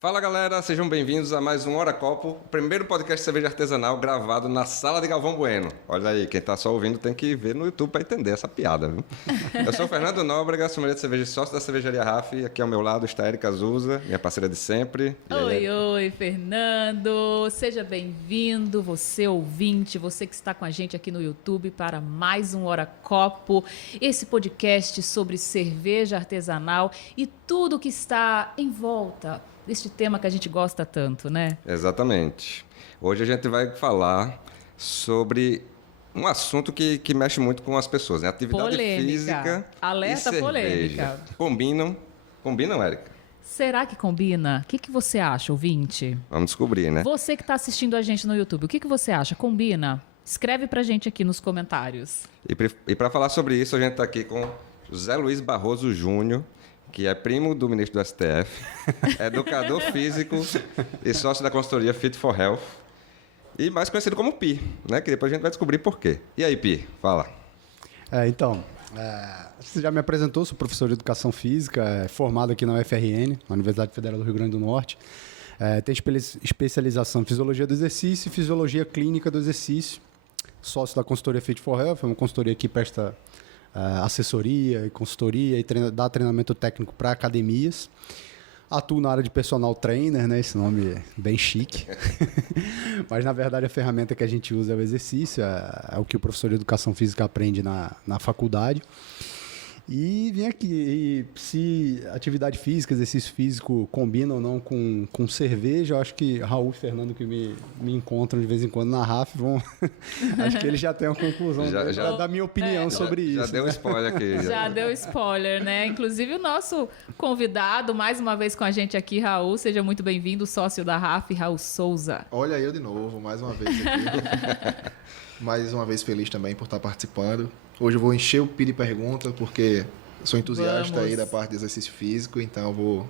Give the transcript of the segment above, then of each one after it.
Fala galera, sejam bem-vindos a mais um Hora Copo, o primeiro podcast de cerveja artesanal gravado na sala de Galvão Bueno. Olha aí, quem tá só ouvindo tem que ver no YouTube para entender essa piada, viu? Eu sou o Fernando Nóbrega, sommelier de cerveja e sócio da cervejaria RAF. Aqui ao meu lado está a Erika Azusa, minha parceira de sempre. Oi, Fernando, seja bem-vindo, você ouvinte, você que está com a gente aqui no YouTube para mais um Hora Copo, esse podcast sobre cerveja artesanal e tudo que está em volta deste tema que a gente gosta tanto, né? Exatamente. Hoje a gente vai falar sobre um assunto que mexe muito com as pessoas, né? Atividade física Alerta e cerveja. polêmica. Combinam, Erika? Será que combina? O que você acha, ouvinte? Vamos descobrir, né? Você que está assistindo a gente no YouTube, o que você acha? Combina? Escreve pra gente aqui nos comentários. E para falar sobre isso, a gente está aqui com José Luiz Barroso Júnior, que é primo do ministro do STF, educador físico e sócio da consultoria Fit for Health, e mais conhecido como Pi, né? Que depois a gente vai descobrir por quê. E aí, Pi, fala. Você já me apresentou, sou professor de Educação Física, formado aqui na UFRN, na Universidade Federal do Rio Grande do Norte. Tenho especialização em Fisiologia do Exercício e Fisiologia Clínica do Exercício. Sócio da consultoria Fit for Health, é uma consultoria que presta assessoria e consultoria e dá treinamento técnico para academias. Atuo na área de personal trainer, né? Esse nome é bem chique. Mas, na verdade, a ferramenta que a gente usa é o exercício, é o que o professor de Educação Física aprende na faculdade. E vim aqui, e se atividade física, exercício físico combina ou não com cerveja, eu acho que Raul e Fernando que me encontram de vez em quando na RAF acho que eles já têm uma conclusão da minha opinião sobre isso. Já deu spoiler aqui. Já deu spoiler, né? Inclusive o nosso convidado, mais uma vez com a gente aqui, Raul, seja muito bem-vindo, sócio da RAF, Raul Souza. Olha eu de novo, mais uma vez aqui. Mais uma vez feliz também por estar participando. Hoje eu vou encher o Pi de perguntas, porque sou entusiasta aí da parte de exercício físico, então eu vou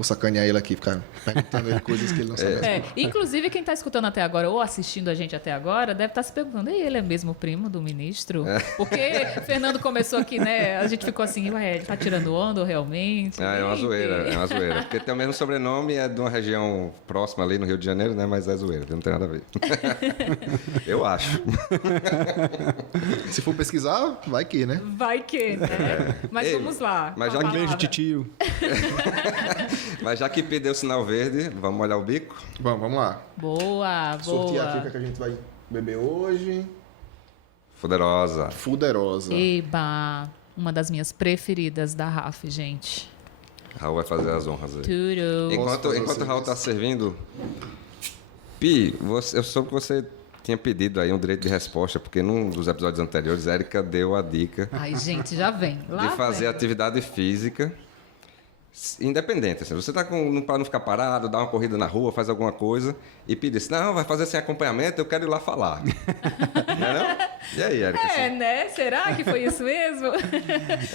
sacanear ele aqui, ficar perguntando ele coisas que ele não sabe. Inclusive, quem está escutando até agora ou assistindo a gente até agora deve estar se perguntando, e ele é mesmo primo do ministro? Porque Fernando começou aqui, né? A gente ficou assim, ué, ele está tirando onda realmente? É uma zoeira. Porque tem o mesmo sobrenome, é de uma região próxima ali no Rio de Janeiro, né? Mas é zoeira, não tem nada a ver. Eu acho. Se for pesquisar, vai que, né? Vai que, né? Mas vamos lá. Mas já Um beijo, titio. Mas já que perdeu o sinal verde, vamos molhar o bico? Vamos lá. Boa. Sortear aqui o que a gente vai beber hoje. Fuderosa. Eba, uma das minhas preferidas da RAF, gente. Raul vai fazer as honras aí. Tudo. Enquanto o Raul tá servindo, Pi, eu soube que você tinha pedido aí um direito de resposta, porque num dos episódios anteriores, a Erika deu a dica Ai, gente, já vem. de fazer atividade física independente. Assim. Você tá para não ficar parado, dar uma corrida na rua, faz alguma coisa, e pedir assim, não, vai fazer sem acompanhamento, eu quero ir lá falar. Não? E aí, Erika? Né? Será que foi isso mesmo?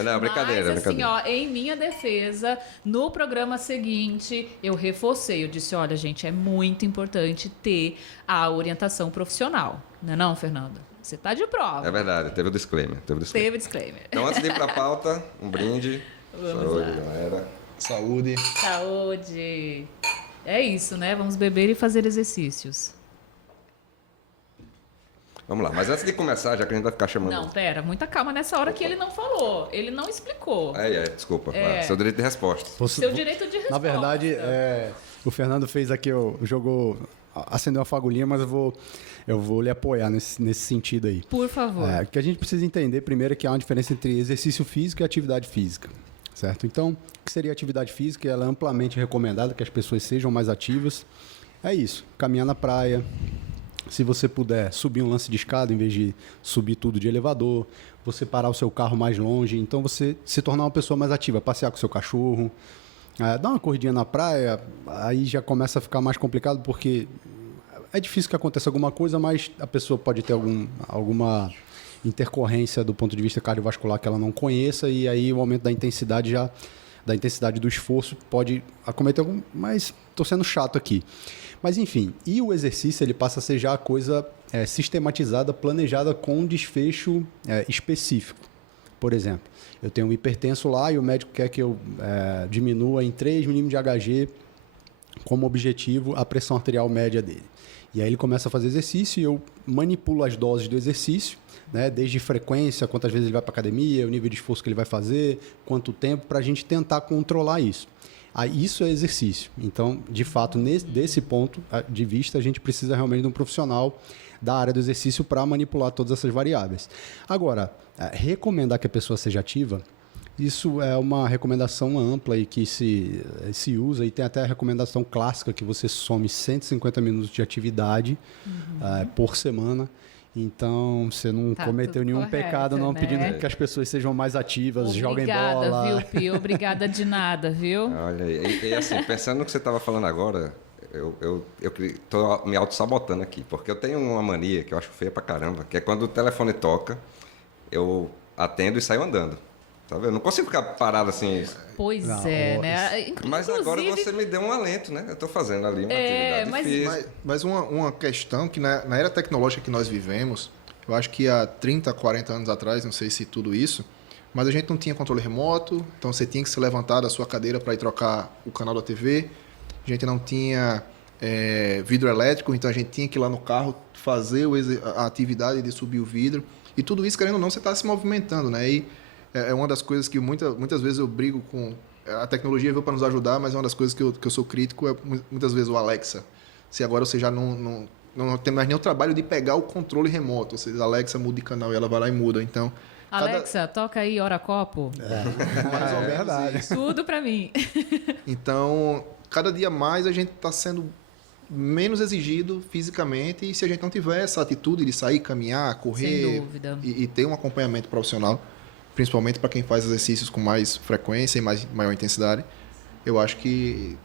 Não, brincadeira. Mas, assim, ó, em minha defesa, no programa seguinte, eu reforcei. Eu disse, olha, gente, é muito importante ter a orientação profissional. Não é não, Fernando? Você tá de prova. É verdade, teve o disclaimer. Teve disclaimer. Então, antes de ir pra pauta, um brinde. Vamos lá. Galera. Saúde. É isso, né? Vamos beber e fazer exercícios. Vamos lá, mas antes de começar, já que a gente vai ficar chamando... Não, pera, muita calma nessa hora que ele não falou. Ele não explicou. Desculpa. Seu direito de resposta. Seu direito de resposta. Na verdade, o Fernando fez aqui, jogou, acendeu a fagulhinha, mas eu vou lhe apoiar nesse sentido aí. Por favor. O que a gente precisa entender primeiro é que há uma diferença entre exercício físico e atividade física. Certo? Então, o que seria atividade física? Ela é amplamente recomendada que as pessoas sejam mais ativas. É isso, caminhar na praia. Se você puder subir um lance de escada em vez de subir tudo de elevador, você parar o seu carro mais longe, então você se tornar uma pessoa mais ativa, passear com o seu cachorro, dar uma corridinha na praia, aí já começa a ficar mais complicado porque é difícil que aconteça alguma coisa, mas a pessoa pode ter alguma intercorrência do ponto de vista cardiovascular que ela não conheça e aí o aumento da intensidade do esforço pode acometer algum... Mas estou sendo chato aqui. Mas enfim, e o exercício ele passa a ser já a coisa sistematizada, planejada com um desfecho específico. Por exemplo, eu tenho um hipertenso lá e o médico quer que eu diminua em 3 milímetros de Hg como objetivo a pressão arterial média dele. E aí ele começa a fazer exercício e eu manipulo as doses do exercício, né? Desde frequência, quantas vezes ele vai para a academia, o nível de esforço que ele vai fazer, quanto tempo, para a gente tentar controlar isso. Aí, isso é exercício. Então, de fato, desse ponto de vista, a gente precisa realmente de um profissional da área do exercício para manipular todas essas variáveis. Agora, recomendar que a pessoa seja ativa, isso é uma recomendação ampla e que se usa, e tem até a recomendação clássica que você some 150 minutos de atividade por semana. Então, você não cometeu nenhum pecado não pedindo que as pessoas sejam mais ativas, joguem bola. Obrigada, viu, Pio? Obrigada de nada, viu? Olha, e assim, pensando no que você estava falando agora, eu estou me auto-sabotando aqui, porque eu tenho uma mania que eu acho feia pra caramba, que é quando o telefone toca, eu atendo e saio andando. Tá vendo? Eu não consigo ficar parado assim. Pois né? Mas agora você me deu um alento, né? Eu estou fazendo ali uma atividade física. Mas uma questão que na era tecnológica que nós vivemos, eu acho que há 30, 40 anos atrás, não sei se tudo isso, mas a gente não tinha controle remoto, então você tinha que se levantar da sua cadeira para ir trocar o canal da TV. A gente não tinha vidro elétrico, então a gente tinha que ir lá no carro fazer a atividade de subir o vidro. E tudo isso, querendo ou não, você está se movimentando, né? E é uma das coisas que muitas vezes eu brigo com... A tecnologia veio para nos ajudar, mas é uma das coisas que eu sou crítico é muitas vezes o Alexa. Se agora você já não tem mais nem o trabalho de pegar o controle remoto. Ou seja, Alexa muda de canal e ela vai lá e muda. Então, Alexa, toca aí Hora Copo. Mais ou menos verdade. isso. Tudo para mim. Então, cada dia mais a gente está sendo menos exigido fisicamente, e se a gente não tiver essa atitude de sair, caminhar, correr... Sem dúvida. E ter um acompanhamento profissional, principalmente para quem faz exercícios com mais frequência e maior intensidade, eu acho que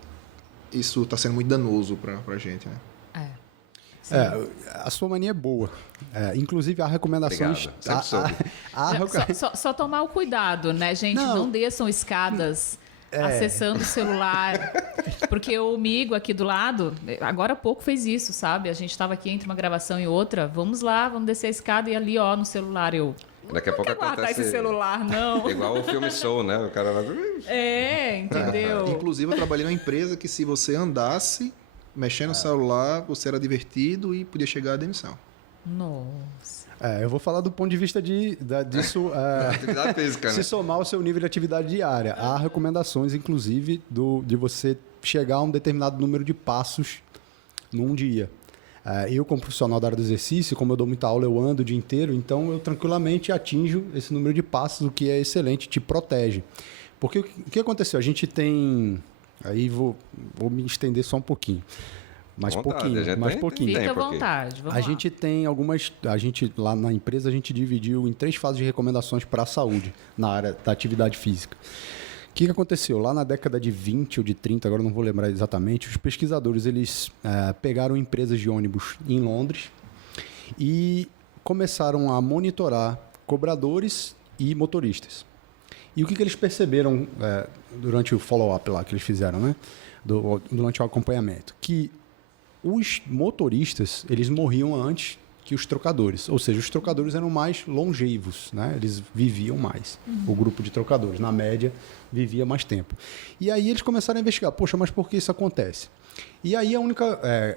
isso está sendo muito danoso para a gente, né? A sua mania é boa. Inclusive, há recomendações... Só tomar o cuidado, né, gente? Não desçam escadas acessando o celular. Porque o Migo aqui do lado, agora há pouco fez isso, sabe? A gente estava aqui entre uma gravação e outra. Vamos lá, vamos descer a escada e ali, no celular eu... Daqui a pouco guardar acontece esse celular, não. Igual o filme Soul, né? O cara vai... Entendeu? Inclusive, eu trabalhei numa empresa que se você andasse mexendo no celular, você era divertido e podia chegar à demissão. Nossa. Eu vou falar do ponto de vista disso. Atividade física, né? Se somar ao seu nível de atividade diária. Há recomendações, inclusive, de você chegar a um determinado número de passos num dia. Eu, como profissional da área do exercício, como eu dou muita aula, eu ando o dia inteiro, então eu tranquilamente atinjo esse número de passos, o que é excelente, te protege. Porque o que aconteceu? A gente tem... Aí vou me estender só um pouquinho. Mais pouquinho. Fica à vontade. A gente tem algumas... lá na empresa, a gente dividiu em 3 fases de recomendações para a saúde, na área da atividade física. O que aconteceu? Lá na década de 20 ou de 30, agora não vou lembrar exatamente, os pesquisadores eles pegaram empresas de ônibus em Londres e começaram a monitorar cobradores e motoristas. E o que eles perceberam durante o follow-up lá que eles fizeram, né? Durante o acompanhamento? Que os motoristas eles morriam antes que os trocadores. Ou seja, os trocadores eram mais longevos, né? Eles viviam mais. O grupo de trocadores, na média, vivia mais tempo. E aí eles começaram a investigar. Poxa, mas por que isso acontece? E aí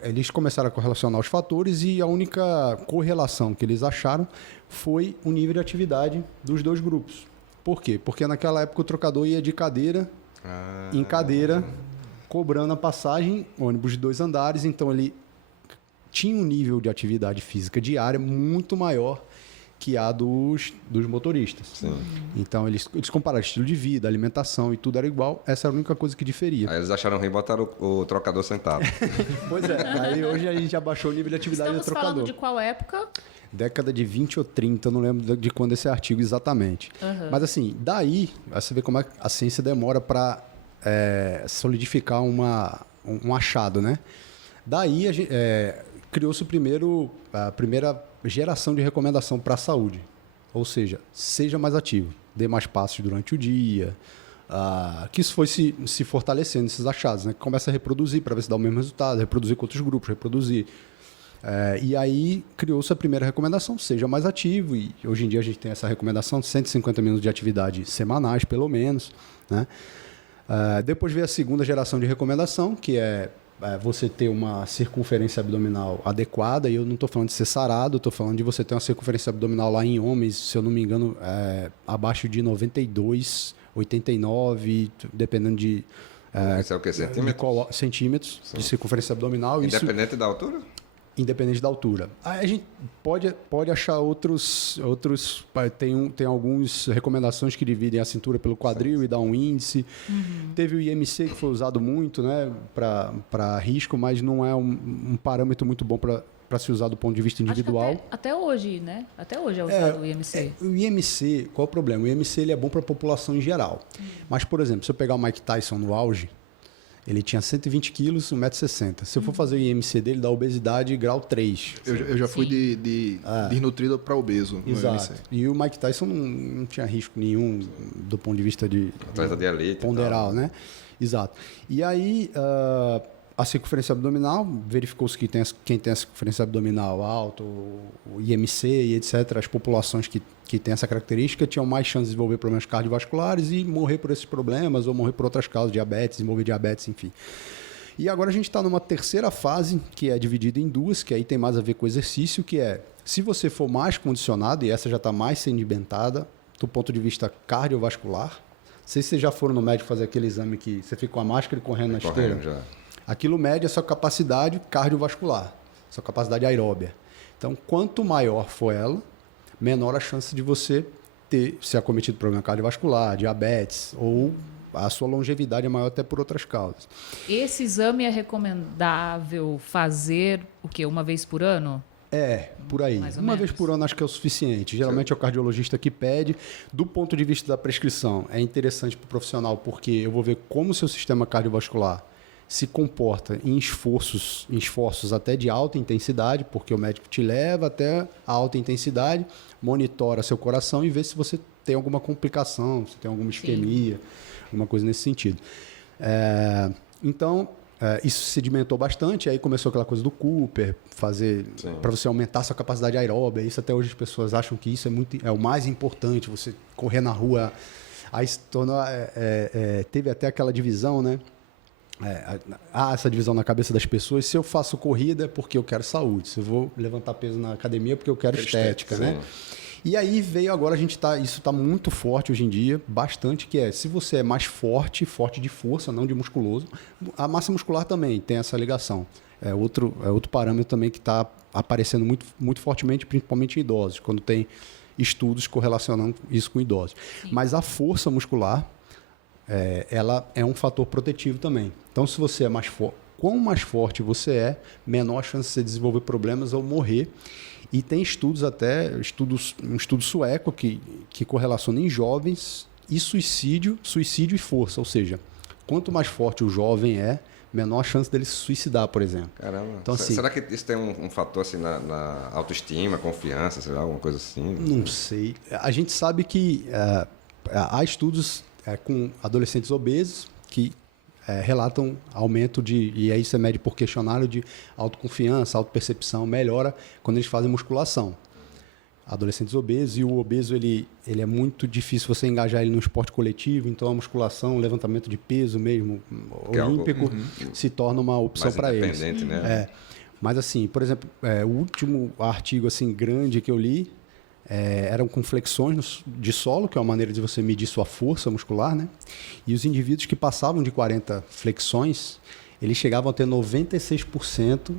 eles começaram a correlacionar os fatores e a única correlação que eles acharam foi o nível de atividade dos dois grupos. Por quê? Porque naquela época o trocador ia de cadeira em cadeira, cobrando a passagem, ônibus de 2 andares, então ele tinha um nível de atividade física diária muito maior que a dos motoristas. Sim. Então, eles compararam estilo de vida, alimentação e tudo era igual. Essa era a única coisa que diferia. Aí eles acharam ruim e botaram o trocador sentado. Pois é. Aí hoje a gente abaixou o nível de atividade do trocador. Estamos falando de qual época? Década de 20 ou 30, eu não lembro de quando esse artigo exatamente. Mas assim, daí, você vê como é que a ciência demora para solidificar um achado, né? Daí, criou-se a primeira geração de recomendação para a saúde. Ou seja, seja mais ativo, dê mais passos durante o dia. Que isso foi se fortalecendo, esses achados, né? Começa a reproduzir para ver se dá o mesmo resultado, reproduzir com outros grupos, reproduzir. E aí criou-se a primeira recomendação, seja mais ativo. E hoje em dia a gente tem essa recomendação de 150 minutos de atividade semanais, pelo menos, né? Depois veio a segunda geração de recomendação, que é você ter uma circunferência abdominal adequada, e eu não estou falando de ser sarado, estou falando de você ter uma circunferência abdominal lá em homens, se eu não me engano, abaixo de 92, 89, dependendo de... Isso é o quê? Centímetros de circunferência abdominal. Independente da altura? Independente da altura. A gente pode achar outros tem algumas recomendações que dividem a cintura pelo quadril e dá um índice. Teve o IMC, que foi usado muito, né, para risco, mas não é um parâmetro muito bom para se usar do ponto de vista individual. Até hoje, né? Até hoje é usado o IMC. O IMC, qual é o problema? O IMC ele é bom para a população em geral. Mas, por exemplo, se eu pegar o Mike Tyson no auge, ele tinha 120 quilos, 1,60 m. Se eu for fazer o IMC dele, dá obesidade grau 3. Eu já fui de desnutrido para obeso. Exato. E o Mike Tyson não tinha risco nenhum do ponto de vista de atleta de elite, ponderal, né? Exato. E aí, a circunferência abdominal, verificou-se que quem tem a circunferência abdominal alta, o IMC e etc., as populações que têm essa característica tinham mais chance de desenvolver problemas cardiovasculares e morrer por esses problemas ou morrer por outras causas, diabetes, desenvolver diabetes, enfim. E agora a gente está numa terceira fase, que é dividida em duas, que aí tem mais a ver com o exercício, que é, se você for mais condicionado, e essa já está mais sedimentada, do ponto de vista cardiovascular, não sei se vocês já foram no médico fazer aquele exame que você fica com a máscara e correndo na esteira. Já. Aquilo mede a sua capacidade cardiovascular, sua capacidade aeróbia. Então, quanto maior for ela, menor a chance de você ser acometido por problema cardiovascular, diabetes, ou a sua longevidade é maior até por outras causas. Esse exame é recomendável fazer o quê? Uma vez por ano? Por aí. Uma vez por ano acho que é o suficiente. Geralmente é o cardiologista que pede. Do ponto de vista da prescrição, é interessante para o profissional, porque eu vou ver como o seu sistema cardiovascular se comporta em esforços até de alta intensidade, porque o médico te leva até a alta intensidade, monitora seu coração e vê se você tem alguma complicação, se tem alguma isquemia, alguma coisa nesse sentido. Então, isso sedimentou bastante, aí começou aquela coisa do Cooper, fazer para você aumentar sua capacidade aeróbica. Isso até hoje as pessoas acham que isso é o mais importante, você correr na rua. Aí se tornou, teve até aquela divisão, né? Há essa divisão na cabeça das pessoas. Se eu faço corrida é porque eu quero saúde, se eu vou levantar peso na academia é porque eu quero estética, né? E aí veio agora, isso está muito forte hoje em dia, bastante, que se você é mais forte de força, não de musculoso, a massa muscular também tem essa ligação. É outro parâmetro também que está aparecendo muito, muito fortemente, principalmente em idosos, quando tem estudos correlacionando isso com idosos. Sim. Mas a força muscular, ela é um fator protetivo também. Então, se você é mais forte, quanto mais forte você é, menor a chance de você desenvolver problemas ou morrer. E tem estudos um estudo sueco que correlaciona em jovens e suicídio e força. Ou seja, quanto mais forte o jovem menor a chance dele se suicidar, por exemplo. Caramba. Então, assim, será que isso tem um fator assim, na autoestima, confiança, sei lá, alguma coisa assim? Não sei. A gente sabe que há estudos com adolescentes obesos que relatam aumento e aí você mede por questionário de autoconfiança, autopercepção, melhora quando eles fazem musculação. Adolescentes obesos, e o obeso ele é muito difícil você engajar ele no esporte coletivo, então a musculação, o levantamento de peso mesmo, olímpico, se torna uma opção para eles. Né? Mas assim, por exemplo, o último artigo assim, grande que eu li, eram com flexões de solo, que é uma maneira de você medir sua força muscular, né? E os indivíduos que passavam de 40 flexões, eles chegavam a ter 96%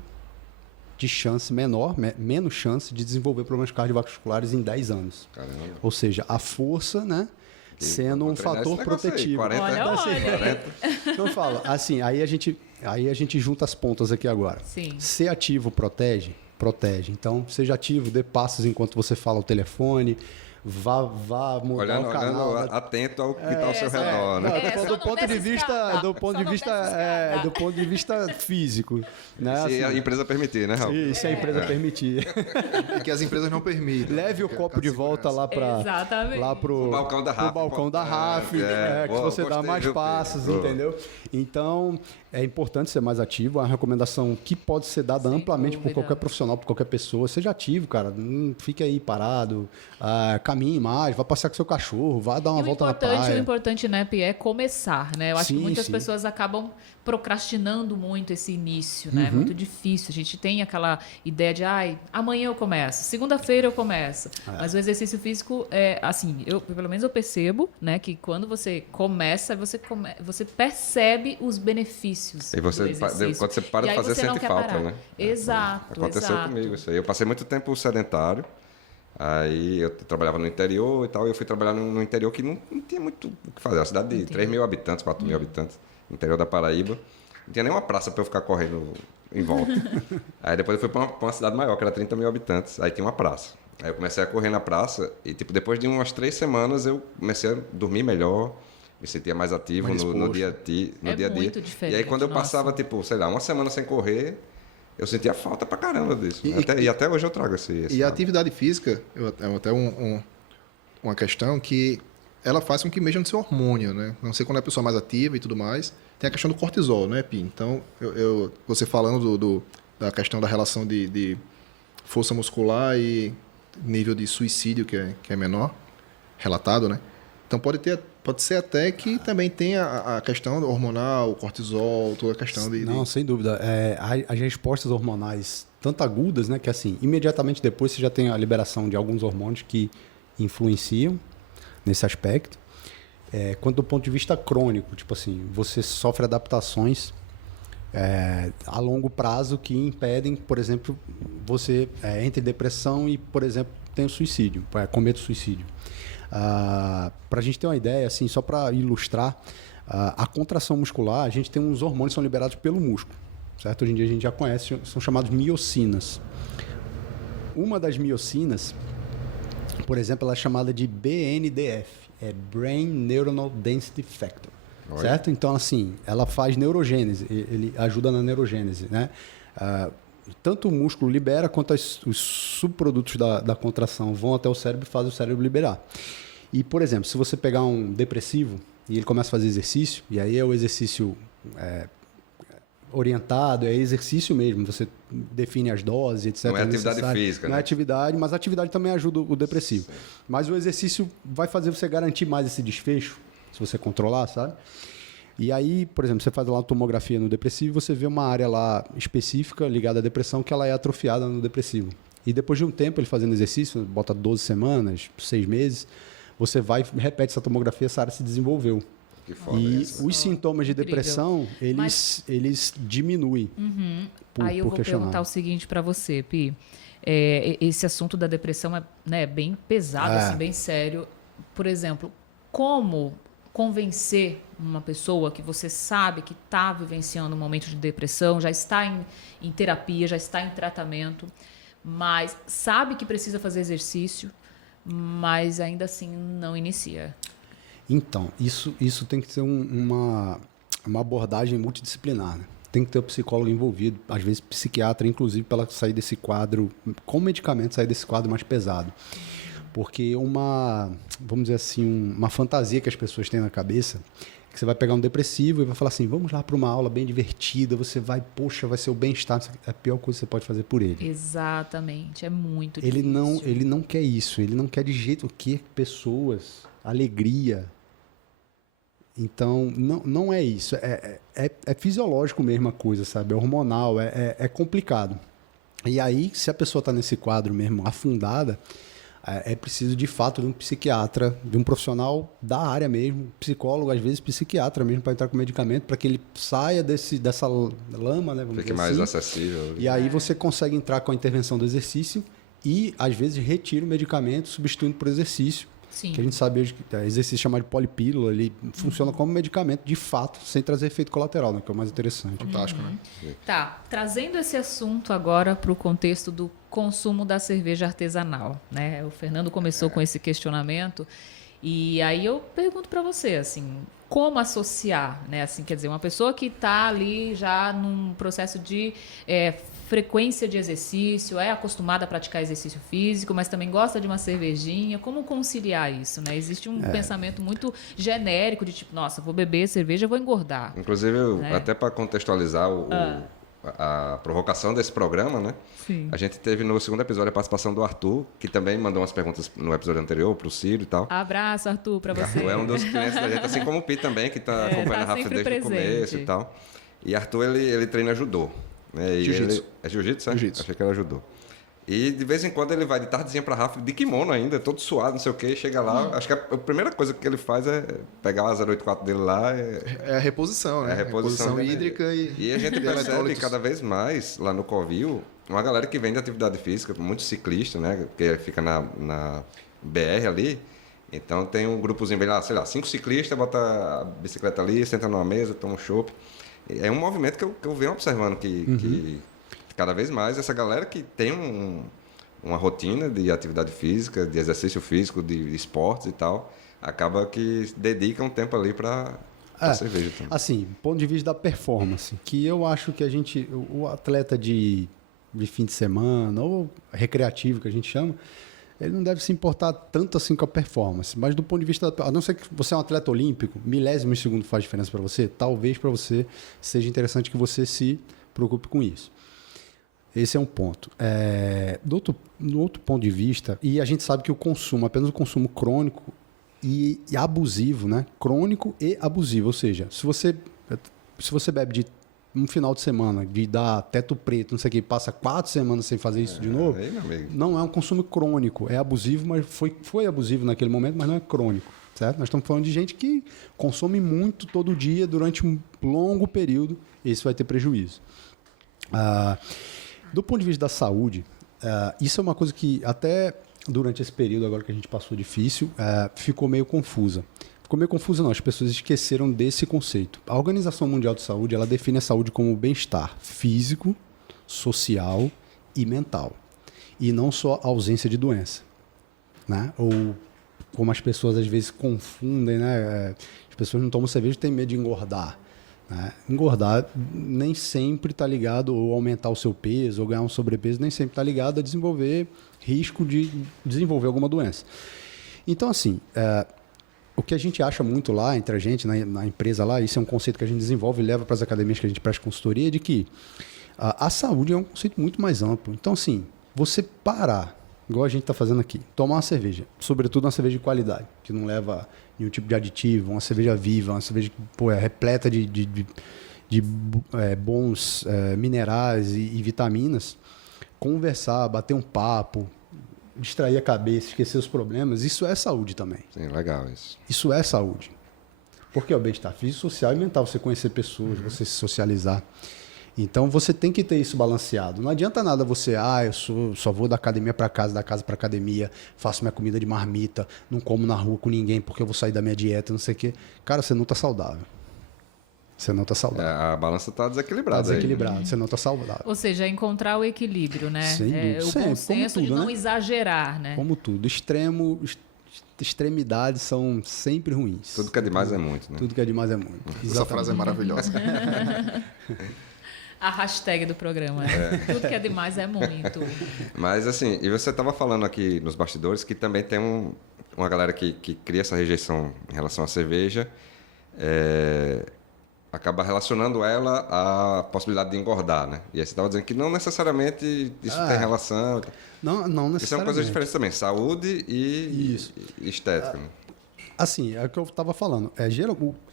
de chance menos chance de desenvolver problemas cardiovasculares em 10 anos. Caramba. Ou seja, a força, né, sendo um fator protetivo. Aí, 40. Então fala, assim, aí a gente junta as pontas aqui agora. Sim. Ser ativo protege. Então, seja ativo, dê passos enquanto você fala ao telefone, vá mudar o canal. Olhando atento ao que está ao seu redor, né? Do ponto de vista físico, né? Se a empresa permitir, né, Raul? Se a empresa permitir. Que as empresas não permitem. Leve o copo de volta lá pro balcão da RAF, que você dá mais passos, entendeu? Então, é importante ser mais ativo. É uma recomendação que pode ser dada amplamente por qualquer profissional, por qualquer pessoa. Seja ativo, cara. Não fique aí parado. caminhe mais, vá passear com seu cachorro, vá dar uma volta na praia. O importante, né, Pi, é começar, né? Eu acho que muitas pessoas acabam procrastinando muito esse início, né? É muito difícil. A gente tem aquela ideia de, amanhã eu começo, segunda-feira eu começo. Mas o exercício físico, assim, pelo menos eu percebo, né, que quando você começa, você percebe os benefícios do exercício. Quando você para de fazer, sente falta, né? Exato, Aconteceu comigo isso aí. Eu passei muito tempo sedentário. Aí eu trabalhava no interior e tal, e eu fui trabalhar no interior que não tinha muito o que fazer. Uma cidade de 3 mil habitantes, 4 mil habitantes, no interior da Paraíba. Não tinha nenhuma praça para eu ficar correndo em volta. Aí depois eu fui para uma cidade maior, que era 30 mil habitantes. Aí tinha uma praça. Aí eu comecei a correr na praça e, tipo, depois de umas 3 semanas eu comecei a dormir melhor, me sentia mais ativo no dia a dia. Muito diferente. E aí quando eu passava, tipo, sei lá, uma semana sem correr, eu sentia falta pra caramba disso. E até hoje eu trago esse E a atividade física, é até uma questão que ela faz com que mexa no seu hormônio, né? Não sei quando é a pessoa mais ativa e tudo mais. Tem a questão do cortisol, né, Pi? Então, você falando da questão da relação de força muscular e nível de suicídio, que é menor, relatado, né? Então, pode ser até que também tenha a questão hormonal, o cortisol, toda a questão de... Não, sem dúvida. As respostas hormonais, tanto agudas, né, que assim, imediatamente depois você já tem a liberação de alguns hormônios que influenciam nesse aspecto. Quanto do ponto de vista crônico, tipo assim, você sofre adaptações a longo prazo que impedem, por exemplo, você entre em depressão e, por exemplo, tem o suicídio, cometa o suicídio. Para a gente ter uma ideia, assim, só para ilustrar, a contração muscular, a gente tem uns hormônios que são liberados pelo músculo, certo? Hoje em dia a gente já conhece, são chamados miocinas. Uma das miocinas, por exemplo, ela é chamada de BNDF, Brain Neuronal Density Factor, certo? Então, assim, ela faz neurogênese, ele ajuda na neurogênese, né? Tanto o músculo libera, quanto os subprodutos da contração vão até o cérebro e fazem o cérebro liberar. E, por exemplo, se você pegar um depressivo e ele começa a fazer exercício, e aí é o exercício orientado, é exercício mesmo, você define as doses, etc. Não é atividade física, não né? É atividade, mas a atividade também ajuda o depressivo. Sim. Mas o exercício vai fazer você garantir mais esse desfecho, se você controlar, sabe? E aí, por exemplo, você faz lá uma tomografia no depressivo e você vê uma área lá específica ligada à depressão que ela é atrofiada no depressivo. E depois de um tempo ele fazendo exercício, bota 12 semanas, 6 meses, você vai e repete essa tomografia, essa área se desenvolveu. Que foda isso. Os sintomas de depressão, eles diminuem. Aí eu vou perguntar o seguinte para você, Pi. Esse assunto da depressão é bem pesado, assim, bem sério. Por exemplo, como convencer uma pessoa que você sabe que está vivenciando um momento de depressão, já está em terapia, já está em tratamento, mas sabe que precisa fazer exercício, mas ainda assim não inicia? Então, isso tem que ser uma abordagem multidisciplinar, né? Tem que ter o psicólogo envolvido, às vezes psiquiatra, inclusive, para ela sair desse quadro, com medicamento, sair desse quadro mais pesado. Porque vamos dizer assim, uma fantasia que as pessoas têm na cabeça, que você vai pegar um depressivo e vai falar assim, vamos lá para uma aula bem divertida, você vai, poxa, vai ser o bem-estar, é a pior coisa que você pode fazer por ele. Exatamente, é muito difícil. Ele não quer isso, ele não quer de jeito que pessoas, alegria. Então, não é isso, é fisiológico mesmo a coisa, sabe? É hormonal, é complicado. E aí, se a pessoa está nesse quadro mesmo afundada, é preciso, de fato, de um psiquiatra, de um profissional da área mesmo, psicólogo, às vezes psiquiatra mesmo, para entrar com medicamento, para que ele saia dessa lama, né? Fique mais acessível. E aí você consegue entrar com a intervenção do exercício e, às vezes, retira o medicamento, substituindo por exercício. Sim. Que a gente sabe hoje que exercício chamado de polipílula, ele funciona como medicamento, de fato, sem trazer efeito colateral, né? Que é o mais interessante. Fantástico, né? Tá, trazendo esse assunto agora para o contexto do consumo da cerveja artesanal, né? O Fernando começou com esse questionamento e aí eu pergunto para você, assim, como associar, né? Assim, quer dizer, uma pessoa que está ali já num processo de frequência de exercício, é acostumada a praticar exercício físico, mas também gosta de uma cervejinha. Como conciliar isso, né? Existe um pensamento muito genérico de tipo, nossa, vou beber cerveja, vou engordar. Inclusive, até para contextualizar, a provocação desse programa, né? Sim. A gente teve no segundo episódio a participação do Arthur, que também mandou umas perguntas no episódio anterior para o Ciro e tal. Abraço, Arthur, para você. Arthur é um dos clientes da gente, assim como o Pi também, que está acompanhando tá a Rafa sempre desde o começo e tal. E Arthur, ele treina judô. Né? Jiu-jitsu. É jiu-jitsu, é? Jiu-jitsu. Achei que era judô. E de vez em quando ele vai de tardezinha pra Rafa, de kimono ainda, todo suado, não sei o quê, chega lá, acho que a primeira coisa que ele faz é pegar a 084 dele lá. É a reposição, né? É a reposição hídrica e a gente percebe eletrólitos. cada vez mais lá no Covil uma galera que vem de atividade física, muito ciclista, né? Que fica na BR ali. Então tem um grupozinho bem lá, sei lá, 5 ciclistas, bota a bicicleta ali, senta numa mesa, toma um chopp. É um movimento que eu venho observando que cada vez mais essa galera que tem uma rotina de atividade física, de exercício físico, de esportes e tal, acaba que dedica um tempo ali para cerveja também. Assim, ponto de vista da performance, que eu acho que o atleta de fim de semana, ou recreativo que a gente chama, ele não deve se importar tanto assim com a performance. Mas do ponto de vista, a não ser que você é um atleta olímpico, milésimos de segundo faz diferença para você, talvez para você seja interessante que você se preocupe com isso. Esse é um ponto. Do outro ponto de vista, e a gente sabe que o consumo, apenas o consumo crônico e abusivo, né? Crônico e abusivo, ou seja, se você bebe de um final de semana, de dar teto preto, não sei o que, passa 4 semanas sem fazer isso de novo, Aí, meu amigo. não é um consumo crônico, é abusivo, mas foi abusivo naquele momento, mas não é crônico, certo? Nós estamos falando de gente que consome muito todo dia durante um longo período, esse vai ter prejuízo. Do ponto de vista da saúde, isso é uma coisa que até durante esse período agora que a gente passou difícil, ficou meio confusa. Ficou meio confusa não, as pessoas esqueceram desse conceito. A Organização Mundial de Saúde, ela define a saúde como bem-estar físico, social e mental. E não só ausência de doença. Né? Ou como as pessoas às vezes confundem, né? As pessoas não tomam cerveja e têm medo de engordar. Engordar nem sempre está ligado, ou aumentar o seu peso, ou ganhar um sobrepeso, nem sempre está ligado a desenvolver risco de desenvolver alguma doença. Então, assim, o que a gente acha muito lá, entre a gente, na empresa lá, isso é um conceito que a gente desenvolve e leva para as academias que a gente presta consultoria, de que a saúde é um conceito muito mais amplo. Então, assim, você parar, igual a gente está fazendo aqui, tomar uma cerveja, sobretudo uma cerveja de qualidade, que não leva nenhum tipo de aditivo, uma cerveja viva, uma cerveja que é repleta de bons minerais e vitaminas, conversar, bater um papo, distrair a cabeça, esquecer os problemas, isso é saúde também. Sim, legal isso. Isso é saúde. Porque é o bem-estar físico, social e mental, você conhecer pessoas, você se socializar. Então, você tem que ter isso balanceado. Não adianta nada você, eu só vou da academia para casa, da casa para academia, faço minha comida de marmita, não como na rua com ninguém porque eu vou sair da minha dieta, não sei o quê. Cara, você não está saudável. Você não está saudável. A balança está desequilibrada. Está desequilibrado, você não está saudável. Ou seja, encontrar o equilíbrio, né? Sem dúvida. O bom senso de tudo, não né? exagerar, né? Como tudo. Extremidades são sempre ruins. Tudo que é demais é muito, né? Tudo que é demais é muito. Essa Exatamente. frase é maravilhosa. A hashtag do programa. Tudo que é demais é muito. Mas assim, e você estava falando aqui nos bastidores que também tem uma galera que cria essa rejeição em relação à cerveja, acaba relacionando ela à possibilidade de engordar, né? E aí você estava dizendo que não necessariamente isso tem relação. Não necessariamente. Isso é uma coisa diferente também, saúde e estética. Né? Assim, é o que eu estava falando.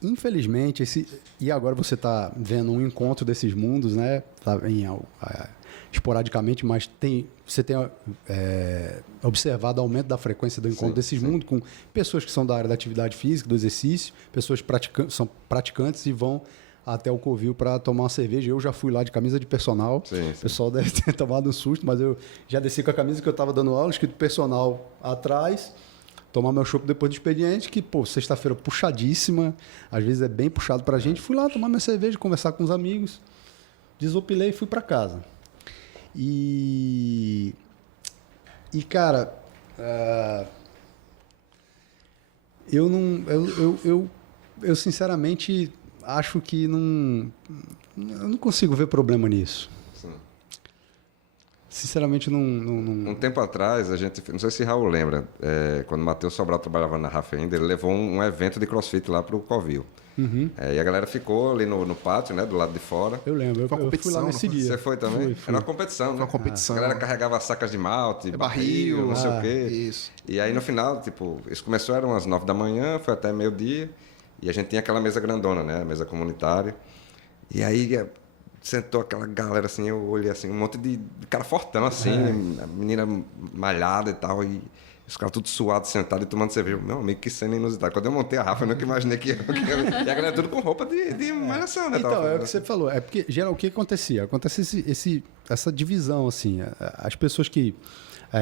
Infelizmente, e agora você está vendo um encontro desses mundos, né? Tá, esporadicamente, mas você tem observado o aumento da frequência do encontro desses mundos com pessoas que são da área da atividade física, do exercício, pessoas são praticantes e vão até o Covil para tomar uma cerveja. Eu já fui lá de camisa de personal. Sim. O pessoal deve ter tomado um susto, mas eu já desci com a camisa que eu estava dando aula, escrito personal atrás, tomar meu chopp depois do expediente, que, sexta-feira puxadíssima, às vezes é bem puxado para a gente. Fui lá tomar minha cerveja, conversar com os amigos, desopilei e fui para casa. E cara, eu sinceramente acho que eu não consigo ver problema nisso. Sim. sinceramente, não... Um tempo atrás, a gente, não sei se Raul lembra, quando o Matheus Sobral trabalhava na RAF ainda, ele levou um evento de crossfit lá para o Covil. E a galera ficou ali no pátio, né, do lado de fora. Eu lembro, Foi uma eu fui competição, lá nesse não foi? dia. Você foi também? Fui. Era uma competição, né? Foi uma competição. A galera carregava sacas de malte, barril, não sei o quê. Isso. E aí no final, tipo, isso começou, eram umas 9 da manhã, foi até meio-dia. E a gente tinha aquela mesa grandona, né, a mesa comunitária. E aí sentou aquela galera assim, eu olhei assim, um monte de cara fortão assim, a menina malhada e tal, e os caras tudo suados, sentados e tomando cerveja. Meu amigo, que cena inusitada. Quando eu montei a Rafa, eu nunca imaginei que e a galera tudo com roupa de malhação, né? Então, é o que você falou. É porque, geral, o que acontecia? Acontece essa divisão, assim. As pessoas que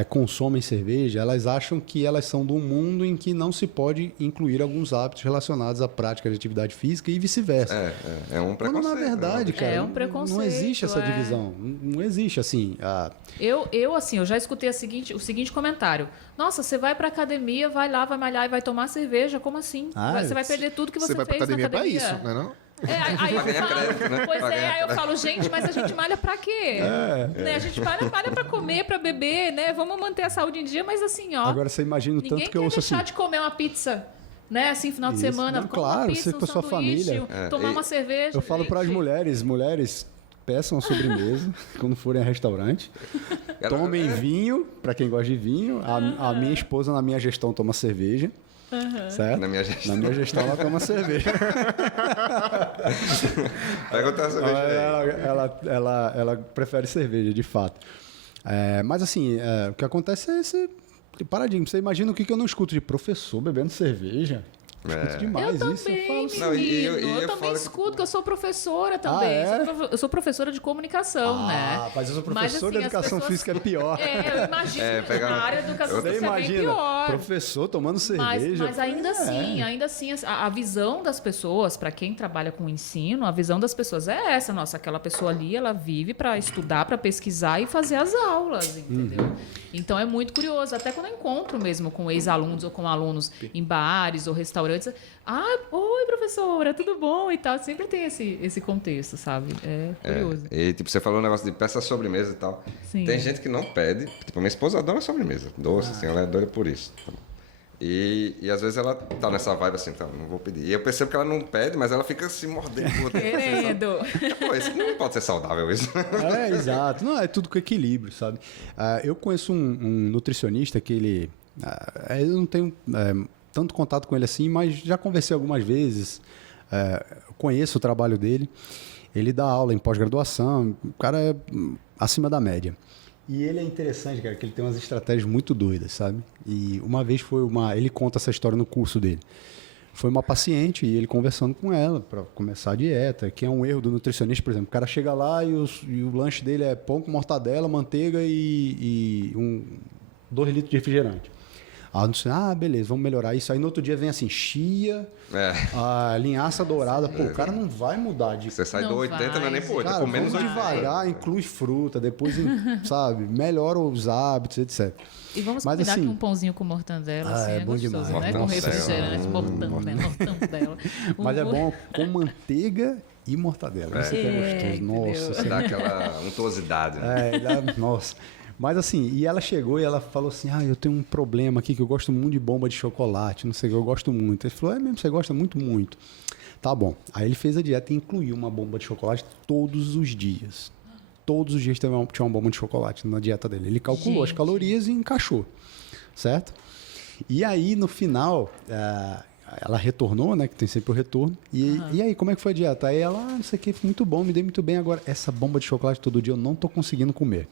consomem cerveja, elas acham que elas são de um mundo em que não se pode incluir alguns hábitos relacionados à prática de atividade física e vice-versa. É um preconceito. Quando, na verdade, né? cara, É um preconceito, não existe essa divisão. Não existe, assim... Eu já escutei o seguinte comentário. Nossa, você vai pra academia, vai lá, vai malhar e vai tomar cerveja? Como assim? Você vai perder tudo que você vai pra fez na academia academia. pra isso, não é não? Aí eu Pra ganhar falo, crédito, né? pois Pra ganhar aí eu crédito. falo, gente, mas a gente malha pra quê? Né? A gente malha pra comer, pra beber, né? Vamos manter a saúde em dia, mas assim, ó. Agora, você imagina o ninguém tanto que eu quer ouço deixar assim... de comer uma pizza, né? Assim, final de Isso. semana, Não, come uma claro, pizza, você com a sua sanduíche, família. tomar uma cerveja. Eu falo para as gente. mulheres, peçam a sobremesa quando forem a restaurante. Tomem vinho, para quem gosta de vinho. A minha esposa, na minha gestão, toma cerveja. Certo? Na minha gestão. Na minha gestão, ela toma cerveja. Pergunta a cerveja aí. Ela prefere cerveja, de fato. Mas assim, o que acontece é esse paradigma. Você imagina o que eu não escuto de professor bebendo cerveja? Escuto demais Eu isso. também, falo assim, Não, eu também falo que- escuto, que eu sou professora também. é? Eu sou professora de comunicação, né? Mas eu sou professor assim, de educação as pessoas- física, é pior. Eu imagino pegar- na área da educação Você física é bem imagina, pior. professor tomando cerveja. Mas ainda assim, a visão das pessoas, para quem trabalha com ensino, a visão das pessoas é essa. Nossa, aquela pessoa ali, ela vive para estudar, para pesquisar e fazer as aulas, entendeu? Então é muito curioso. Até quando eu encontro mesmo com ex-alunos ou com alunos em bares ou restaurantes, oi, professora, tudo bom e tal. Sempre tem esse contexto, sabe? É curioso. E tipo, você falou um negócio de peça sobremesa e tal. Sim. Tem gente que não pede. Tipo, minha esposa adora sobremesa. Doce, assim, ela é doida por isso. E às vezes ela tá nessa vibe assim, tá, não vou pedir. E eu percebo que ela não pede, mas ela fica se mordendo. Querendo. Pô, isso não pode ser saudável, isso. Exato. Não, é tudo com equilíbrio, sabe? Eu conheço um nutricionista que ele... eu não tenho tanto contato com ele assim, mas já conversei algumas vezes. Conheço o trabalho dele. Ele dá aula em pós-graduação. O cara é acima da média. E ele é interessante, cara, que ele tem umas estratégias muito doidas, sabe? E uma vez ele conta essa história no curso dele. Foi uma paciente e ele conversando com ela para começar a dieta, que é um erro do nutricionista, por exemplo. O cara chega lá e o lanche dele é pão com mortadela, manteiga e 2 litros de refrigerante. Beleza, vamos melhorar isso. Aí no outro dia vem assim, chia, a linhaça dourada. Pô, o cara não vai mudar de... Você sai Não do 80, não é nem vai, pro 8, é Cara, com menos vamos 80. devagar, inclui fruta, depois, sabe, melhora os hábitos, etc. E vamos Mas, combinar assim, que um pãozinho com mortandela, assim, é é bom gostoso, demais. né? Com Mortandela. refrigerante, mortandela. Mas é bom com manteiga e mortadela. Isso que é gostoso. Nossa entendeu? Dá aquela untuosidade, né? Nossa. Mas assim, e ela chegou e ela falou assim, eu tenho um problema aqui que eu gosto muito de bomba de chocolate, não sei o que, eu gosto muito. Ele falou, mesmo, você gosta muito, muito. Tá bom. Aí ele fez a dieta e incluiu uma bomba de chocolate todos os dias. Todos os dias tinha uma bomba de chocolate na dieta dele. Ele calculou as calorias e encaixou, certo? E aí, no final, ela retornou, né? Que tem sempre o retorno. E aí, como é que foi a dieta? Aí ela, não sei o que, foi muito bom, me dei muito bem. Agora, essa bomba de chocolate todo dia eu não tô conseguindo comer.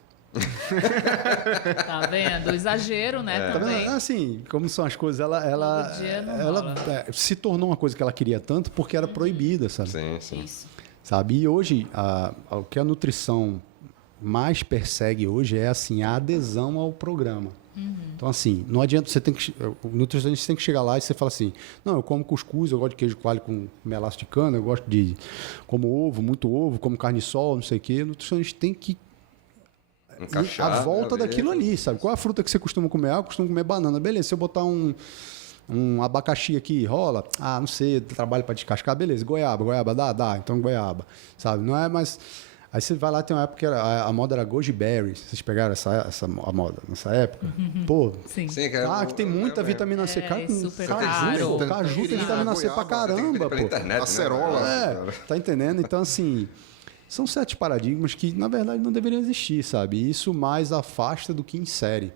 Tá vendo? Exagero, né? Tá Também. vendo? Assim, como são as coisas, Todo dia não rola. se tornou uma coisa que ela queria tanto porque era proibida, sabe? Sim. Isso. Sabe? E hoje, o que a nutrição mais persegue hoje é assim, a adesão ao programa. Então, assim, não adianta, o nutricionista tem que chegar lá e você fala assim, não, eu como cuscuz, eu gosto de queijo coalho com melaço de cana, eu gosto como ovo, muito ovo, como carne de sol, não sei o quê. O nutricionista tem que Encaixar, a volta ali. daquilo ali, sabe? Qual é a fruta que você costuma comer? Eu costumo comer banana. Beleza, se eu botar um abacaxi aqui, rola? Não sei, trabalho para descascar. Beleza, goiaba dá? Então goiaba, sabe? Não é mais... Aí você vai lá, tem uma época que a moda era Goji Berry. Vocês pegaram a moda nessa época? Pô, Sim. Sim, que tem muita vitamina C. Cara, super caju, pô, caro. caju tem vitamina C pra caramba, pela pô. internet, Acerola. né? Tá entendendo? Então, assim, são certos paradigmas que, na verdade, não deveriam existir, sabe? E isso mais afasta do que insere.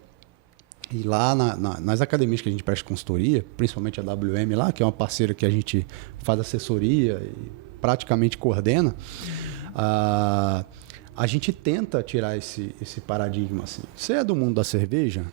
E lá nas academias que a gente presta consultoria, principalmente a WM lá, que é uma parceira que a gente faz assessoria e praticamente coordena, a gente tenta tirar esse paradigma assim. Você é do mundo da cerveja?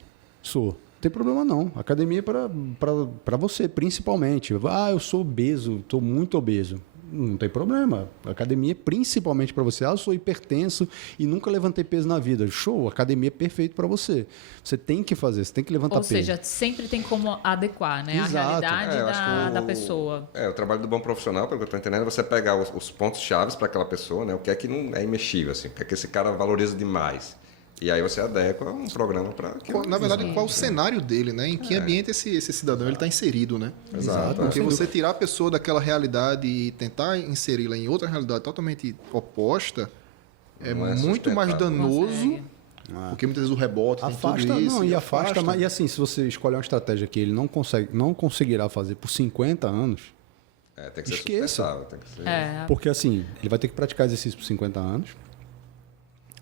Sou. Não tem problema não. Academia é para você, principalmente. Eu sou obeso, estou muito obeso. Não tem problema. Academia é principalmente para você. Eu sou hipertenso e nunca levantei peso na vida. Show, academia é perfeito para você. Você tem que fazer, você tem que levantar peso. Ou seja, sempre tem como adequar, né? Exato. A realidade da pessoa. O trabalho do bom profissional, pelo que eu estou entendendo, é você pegar os pontos chaves para aquela pessoa, né? O que é que não é imexível, assim, o que é que esse cara valoriza demais. E aí você adequa um programa para... Na verdade, qual o cenário dele, né? Em que ambiente esse cidadão está inserido, né? Exato. Porque você tirar a pessoa daquela realidade e tentar inseri-la em outra realidade totalmente oposta é muito mais danoso, Consegue. porque muitas vezes o rebote tem Afasta, tudo isso. não, e afasta, mas, e assim, se você escolher uma estratégia que ele não conseguirá fazer por 50 anos, tem que ser esqueça. sustentável, tem que ser... porque assim, ele vai ter que praticar exercício por 50 anos,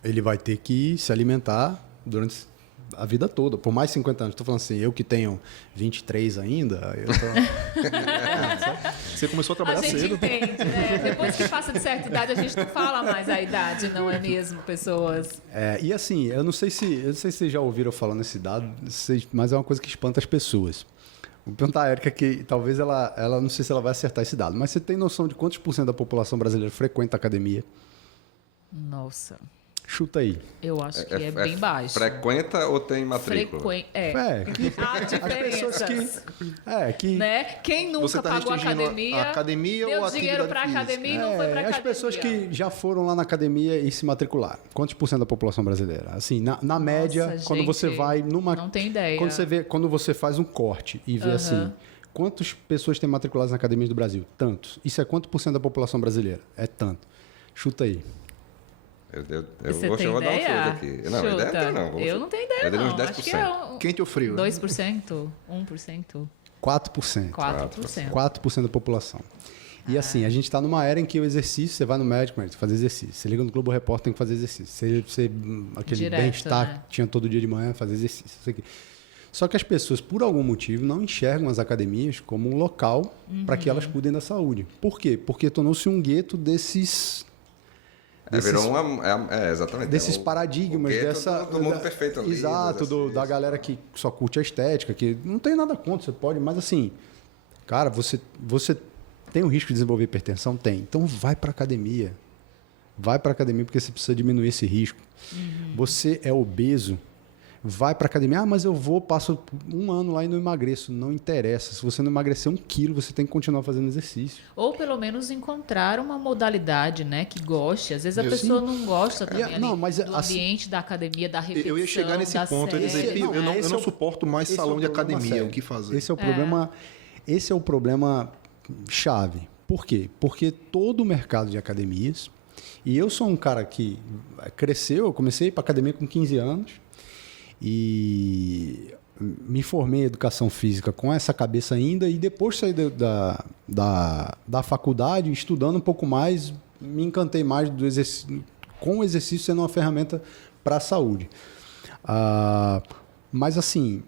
ele vai ter que se alimentar durante a vida toda, por mais 50 anos. Estou falando assim, eu que tenho 23 ainda, eu tô... Você começou a trabalhar A gente cedo. entende, né? Depois que passa de certa idade, a gente não fala mais a idade, não é mesmo, pessoas? E assim, eu não sei se vocês já ouviram falando esse dado, mas é uma coisa que espanta as pessoas. Vou perguntar à Érica que talvez ela não sei se ela vai acertar esse dado, mas você tem noção de quantos % da população brasileira frequenta a academia? Nossa, Chuta aí. eu acho que é bem baixo. Frequenta ou tem matrícula? Há pessoas diferenças. que Quem nunca Você tá pagou restringindo a academia deu ou a dinheiro atividade para física? academia e não foi para academia. as pessoas que já foram lá na academia e se matricularam. Quantos % da população brasileira? Assim, na média, quando gente, você vai numa... não tenho ideia. Quando você faz um corte e vê assim, quantas pessoas têm matriculadas na academia do Brasil? Tantos. Isso é quanto % da população brasileira? É tanto. Chuta aí. Você vou tem dar um ideia? chute aqui. Não, ideia não tem, não. Eu não tenho ideia, Eu diria não. uns 10%. Acho que é Quente ou frio? 2%? 1%? 4%. 4%. 4% da população. E assim, a gente está numa era em que o exercício, você vai no médico, tem que fazer exercício. Você liga no Globo Repórter, tem que fazer exercício. Aquele Direto, bem-estar né? que tinha todo dia de manhã, fazer exercício. Isso aqui. Só que as pessoas, por algum motivo, não enxergam as academias como um local para que elas cuidem da saúde. Por quê? Porque tornou-se um gueto desses Virou exatamente. desses paradigmas, do mundo perfeito ali. Exato, da galera que só curte a estética, que não tem nada contra, você pode, mas assim, cara, você tem o risco de desenvolver hipertensão? Tem. Então vai para academia. Vai para academia porque você precisa diminuir esse risco. Você é obeso, vai para academia. Mas eu passo um ano lá e não emagreço. Não interessa. Se você não emagrecer 1 quilo, você tem que continuar fazendo exercício. Ou pelo menos encontrar uma modalidade, né, que goste. Às vezes a pessoa não gosta também do ambiente da academia, da repetição. Eu ia chegar nesse ponto, eu ia dizer, eu não suporto mais salão de academia, o que fazer? Esse é o problema chave. Por quê? Porque todo o mercado de academias, e eu sou um cara que cresceu, eu comecei para academia com 15 anos, e me formei em educação física com essa cabeça ainda, e depois saí da faculdade, estudando um pouco mais, me encantei mais com o exercício sendo uma ferramenta para a saúde. Mas assim,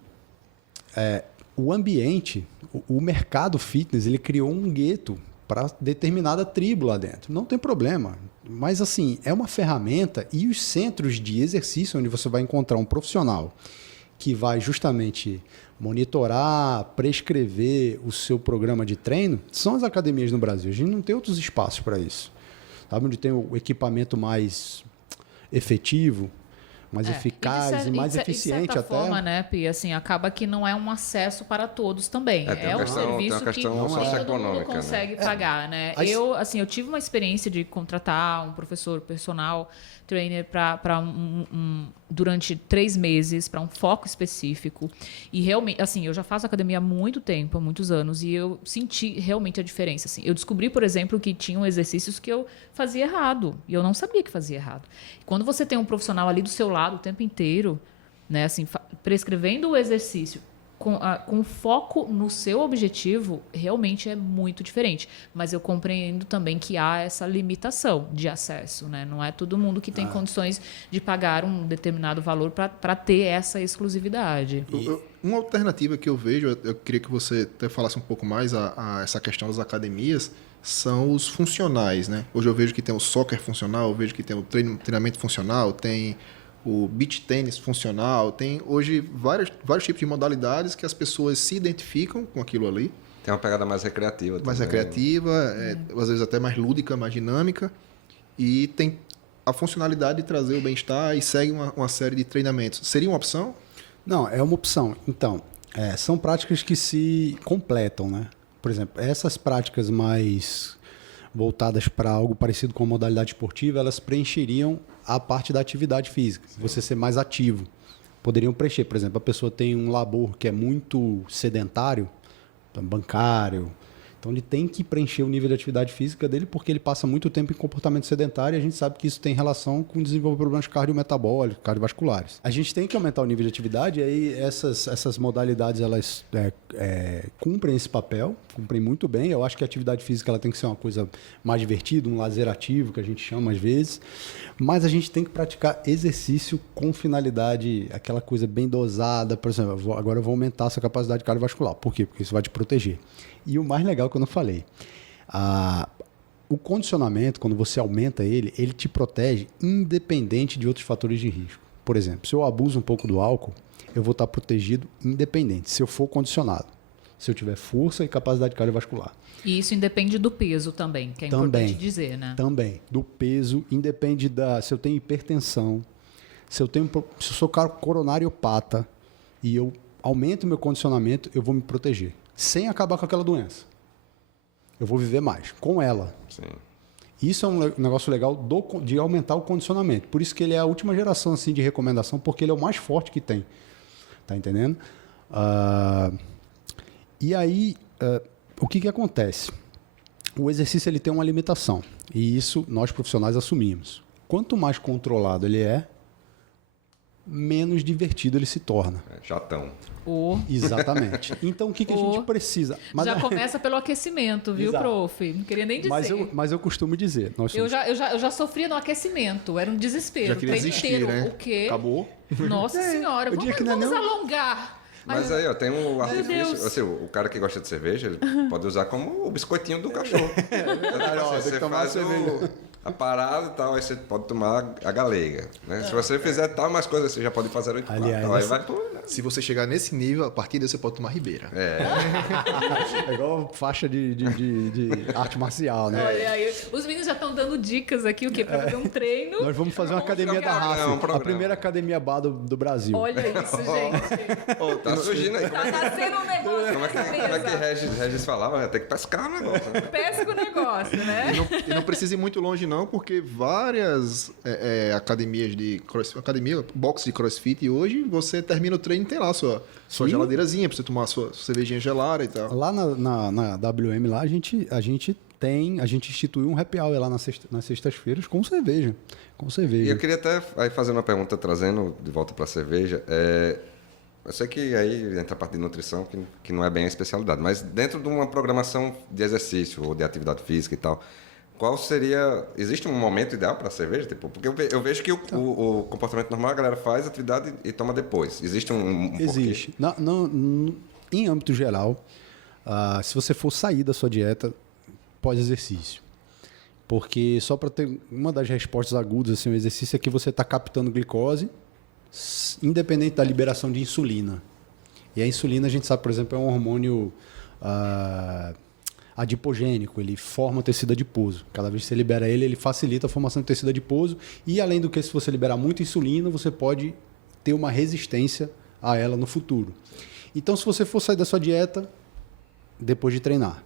o ambiente, o mercado fitness, ele criou um gueto para determinada tribo lá dentro. Não tem problema. Mas, assim, é uma ferramenta, e os centros de exercício, onde você vai encontrar um profissional que vai justamente monitorar, prescrever o seu programa de treino, são as academias no Brasil. A gente não tem outros espaços para isso. Sabe, onde tem o equipamento mais efetivo, mais eficaz e mais eficiente de certa até. forma, né, Pia, assim, acaba que não é um acesso para todos também. Tem um serviço que todo mundo consegue pagar, né? Eu tive uma experiência de contratar um professor personal trainer para durante 3 meses para um foco específico. E realmente, assim, eu já faço academia há muito tempo, há muitos anos, e eu senti realmente a diferença. Assim. Eu descobri, por exemplo, que tinham exercícios que eu fazia errado, e eu não sabia que fazia errado. Quando você tem um profissional ali do seu lado o tempo inteiro, né, assim, prescrevendo o exercício com foco no seu objetivo, realmente é muito diferente. Mas eu compreendo também que há essa limitação de acesso, né? Não é todo mundo que tem condições de pagar um determinado valor para ter essa exclusividade. Uma alternativa que eu vejo, eu queria que você até falasse um pouco mais a essa questão das academias, são os funcionais, né? Hoje eu vejo que tem o soccer funcional, eu vejo que tem o treinamento funcional, tem o beach tênis funcional, tem hoje vários tipos de modalidades que as pessoas se identificam com aquilo ali. Tem uma pegada mais recreativa. Mais também. recreativa, às vezes até mais lúdica, mais dinâmica. E tem a funcionalidade de trazer o bem-estar e segue uma série de treinamentos. Seria uma opção? Não, é uma opção. Então, são práticas que se completam, né? Por exemplo, essas práticas mais voltadas para algo parecido com a modalidade esportiva, elas preencheriam a parte da atividade física. Sim. Você ser mais ativo. Poderiam preencher. Por exemplo, a pessoa tem um labor que é muito sedentário, bancário. Então, ele tem que preencher o nível de atividade física dele porque ele passa muito tempo em comportamento sedentário e a gente sabe que isso tem relação com o desenvolvimento de problemas cardiometabólicos, cardiovasculares. A gente tem que aumentar o nível de atividade e aí essas modalidades, elas cumprem esse papel, cumprem muito bem. Eu acho que a atividade física ela tem que ser uma coisa mais divertida, um lazer ativo, que a gente chama às vezes. Mas a gente tem que praticar exercício com finalidade, aquela coisa bem dosada. Por exemplo, agora eu vou aumentar essa capacidade cardiovascular. Por quê? Porque isso vai te proteger. E o mais legal que eu não falei, o condicionamento, quando você aumenta ele te protege independente de outros fatores de risco. Por exemplo, se eu abuso um pouco do álcool, eu vou estar protegido independente, se eu for condicionado, se eu tiver força e capacidade cardiovascular. E isso independe do peso também, que é importante dizer, né? Também, do peso, independe se eu tenho hipertensão, se eu sou coronariopata e eu aumento o meu condicionamento, eu vou me proteger. Sem acabar com aquela doença. Eu vou viver mais com ela. Sim. Isso é um negócio legal de aumentar o condicionamento. Por isso que ele é a última geração assim, de recomendação, porque ele é o mais forte que tem. Tá entendendo? E aí, o que acontece? O exercício ele tem uma limitação. E isso nós profissionais assumimos. Quanto mais controlado ele é, menos divertido ele se torna. Chatão. Exatamente. Então, o que a gente precisa? Já começa pelo aquecimento, viu, Exato. prof? Não queria nem dizer. Mas eu costumo dizer. Eu já sofria no aquecimento, era um desespero. Já queria desistir, né? O quê? Acabou? Nossa Senhora, vamos alongar. Mas aí, ó, tem um artifício. Assim, o cara que gosta de cerveja, ele pode usar como o biscoitinho do cachorro. Você faz a parada e tal, aí você pode tomar a galega. Né? Se você fizer tal mais coisas, você já pode fazer 8 Aliás, aí vai pro... Se você chegar nesse nível, a partir daí você pode tomar Ribeira. É igual faixa de arte marcial, né? Olha aí, os meninos já estão dando dicas aqui, o quê? Para fazer um treino. Nós vamos fazer uma academia da RAF, a primeira academia bar do Brasil. Olha isso, gente. Tá surgindo aí. Tá nascendo um negócio. Como é que Regis falava? Tem que pescar o negócio. Né? Pesca o negócio, né? E não precisa ir muito longe não, porque várias academias de crossfit, box de crossfit, hoje você termina o treino e tem lá sua geladeirazinha para você tomar a sua cervejinha gelada e tal. Lá na WM, lá, a gente instituiu um happy hour lá nas sextas-feiras com cerveja. E eu queria até aí fazer uma pergunta, trazendo de volta para a cerveja. Eu sei que aí entra a parte de nutrição, que não é bem a especialidade, mas dentro de uma programação de exercício ou de atividade física e tal, qual seria... Existe um momento ideal para a cerveja? Tipo, porque eu vejo que o comportamento normal a galera faz atividade e toma depois. Existe Existe. Em âmbito geral, se você for sair da sua dieta pós-exercício, porque só para ter uma das respostas agudas, assim, o exercício é que você está captando glicose, independente da liberação de insulina. E a insulina, a gente sabe, por exemplo, é um hormônio adipogênico, ele forma tecido adiposo. Cada vez que você libera ele facilita a formação de tecido adiposo e, além do que, se você liberar muita insulina, você pode ter uma resistência a ela no futuro. Então, se você for sair da sua dieta, depois de treinar.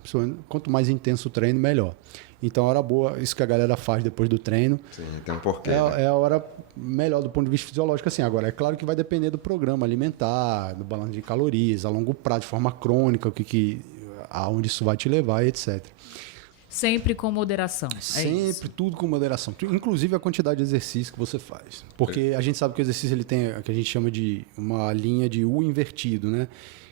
Quanto mais intenso o treino, melhor. Então, a hora boa, isso que a galera faz depois do treino. Sim, tem um porquê. É a hora melhor do ponto de vista fisiológico. Assim, agora, é claro que vai depender do programa alimentar, do balanço de calorias, a longo prazo, de forma crônica, aonde isso vai te levar, etc. Sempre com moderação. Sempre tudo com moderação. Inclusive a quantidade de exercício que você faz. Porque a gente sabe que o exercício ele tem o que a gente chama de uma linha de U invertido, né?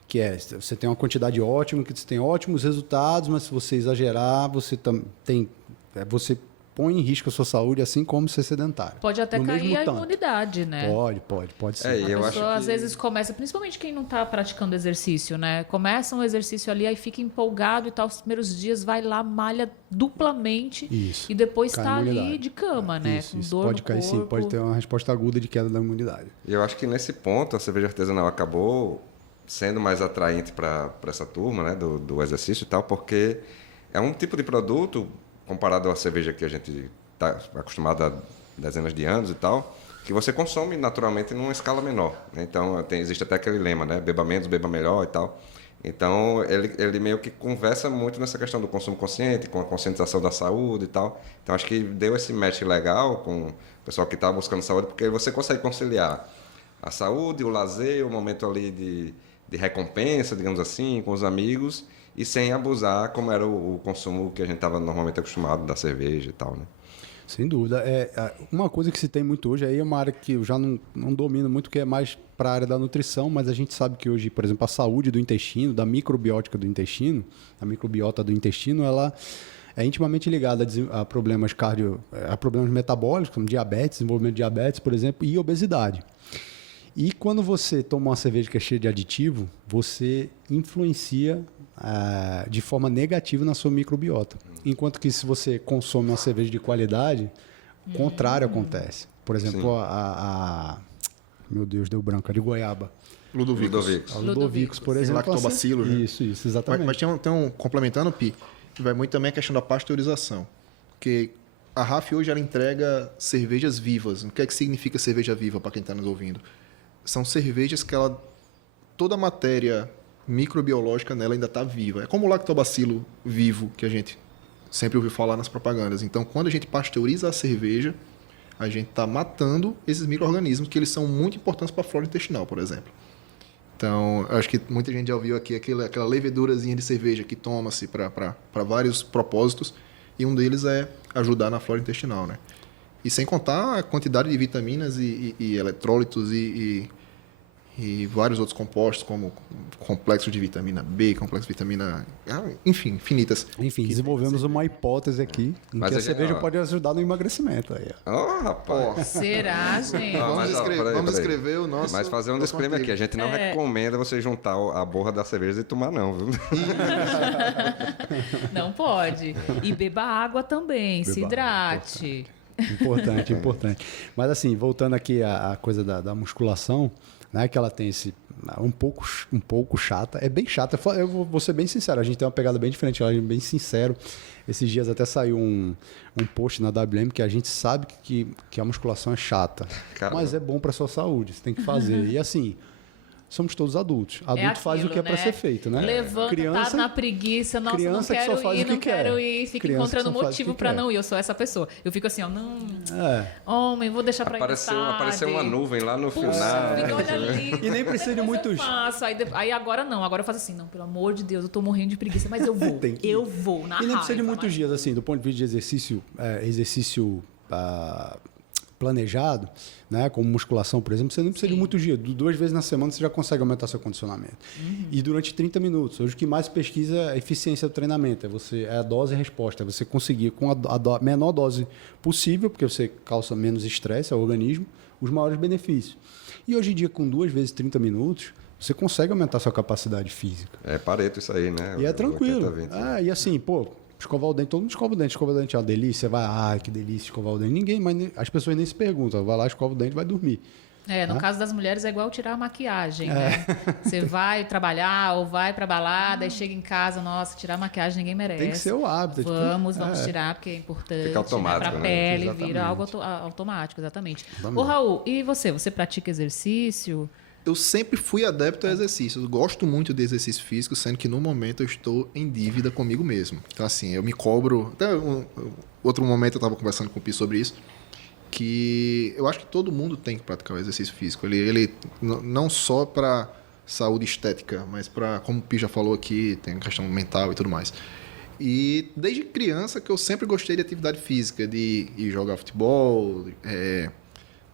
Que é, você tem uma quantidade ótima, que você tem ótimos resultados, mas se você exagerar, você põe em risco a sua saúde, assim como ser sedentário. Pode até cair a imunidade, né? Pode sim. A pessoa às vezes começa, principalmente quem não está praticando exercício, né? Começa um exercício ali, aí fica empolgado e tal, os primeiros dias vai lá, malha duplamente e depois está ali de cama, né? Com dor pode no cair corpo. sim, pode ter uma resposta aguda de queda da imunidade. E eu acho que nesse ponto a cerveja artesanal acabou sendo mais atraente para essa turma, né, do exercício e tal, porque é um tipo de produto, comparado à cerveja que a gente está acostumado há dezenas de anos e tal, que você consome naturalmente numa escala menor, né? Então, existe até aquele lema, né? Beba menos, beba melhor e tal. Então, ele meio que conversa muito nessa questão do consumo consciente, com a conscientização da saúde e tal. Então, acho que deu esse match legal com o pessoal que está buscando saúde, porque você consegue conciliar a saúde, o lazer, o momento ali de recompensa, digamos assim, com os amigos, e sem abusar como era o consumo que a gente estava normalmente acostumado da cerveja e tal, né? Sem dúvida. Uma coisa que se tem muito hoje, aí é uma área que eu já não domino muito, que é mais para a área da nutrição, mas a gente sabe que hoje, por exemplo, a saúde do intestino, da microbiótica do intestino, a microbiota do intestino, ela é intimamente ligada a problemas a problemas metabólicos, como diabetes, desenvolvimento de diabetes, por exemplo, e obesidade. E quando você toma uma cerveja que é cheia de aditivo, você influencia de forma negativa na sua microbiota. Enquanto que se você consome uma cerveja de qualidade, o contrário acontece. Por exemplo, meu Deus, deu branco, a de goiaba. Ludovicus, por exemplo. Lactobacillus, né? Isso, exatamente. Mas tem um complementando, Pi, vai muito também a questão da pasteurização. Porque a RAF hoje ela entrega cervejas vivas. O que é que significa cerveja viva para quem está nos ouvindo? São cervejas que toda a matéria microbiológica nela ainda está viva. É como o lactobacilo vivo que a gente sempre ouviu falar nas propagandas. Então, quando a gente pasteuriza a cerveja, a gente está matando esses micro-organismos que eles são muito importantes para a flora intestinal, por exemplo. Então, acho que muita gente já ouviu aqui aquela levedurazinha de cerveja que toma-se para vários propósitos, e um deles é ajudar na flora intestinal, né? E sem contar a quantidade de vitaminas e eletrólitos e vários outros compostos, como complexo de vitamina B, complexo de vitamina... Enfim, infinitas. Enfim, desenvolvemos uma hipótese aqui em que a cerveja pode ajudar no emagrecimento. Rapaz! Será, gente? Vamos escrever o nosso... Mas fazer um disclaimer aqui. A gente não recomenda você juntar a borra da cerveja e tomar, não, viu? Não pode. E beba água também, se hidrate. Importante. Mas assim, voltando aqui à coisa da musculação, né, que ela tem esse um pouco chata, é bem chata. Eu vou ser bem sincero, a gente tem uma pegada bem diferente, eu bem sincero. Esses dias até saiu um post na WM que a gente sabe que a musculação é chata, mas é bom para sua saúde, você tem que fazer. E assim, somos todos adultos. Adulto faz o que é para ser feito, né? Levanta, tá na preguiça, nossa, não quero ir, fica encontrando motivo para não ir. Eu sou essa pessoa. Eu fico assim, homem, vou deixar para ir tarde. Apareceu uma nuvem lá no final. Olha ali. E nem precisa de muito... Aí agora não, agora eu faço assim, não, pelo amor de Deus, eu tô morrendo de preguiça, mas eu vou. Eu vou, na raiva. E nem precisa de muitos dias, assim, do ponto de vista de exercício planejado, né, como musculação, por exemplo, você não precisa de muitos dias. 2 vezes na semana você já consegue aumentar seu condicionamento. E durante 30 minutos. Hoje o que mais pesquisa é a eficiência do treinamento. É a dose e a resposta. É você conseguir, com a menor dose possível, porque você causa menos estresse ao organismo, os maiores benefícios. E hoje em dia, com 2 vezes 30 minutos, você consegue aumentar sua capacidade física. É Pareto isso aí, né? E é tranquilo. E assim, escovar o dente, todo mundo escova o dente é uma delícia, que delícia escovar o dente. As pessoas nem se perguntam, vai lá, escova o dente e vai dormir. No caso das mulheres é igual tirar a maquiagem, né? Você vai trabalhar ou vai pra balada e chega em casa, nossa, tirar a maquiagem ninguém merece. Tem que ser o hábito. Vamos tirar, porque é importante. Fica automático, pra pele, vira algo automático, exatamente. Ô, Raul, e você? Você pratica exercício? eu sempre fui adepto a exercício. Eu gosto muito de exercício físico, sendo que no momento eu estou em dívida comigo mesmo. Então, assim, eu me cobro... Até outro momento eu estava conversando com o Pi sobre isso, que eu acho que todo mundo tem que praticar o exercício físico. Ele não só para saúde estética, mas para, como o Pi já falou aqui, tem a questão mental e tudo mais. E desde criança que eu sempre gostei de atividade física, de ir jogar futebol,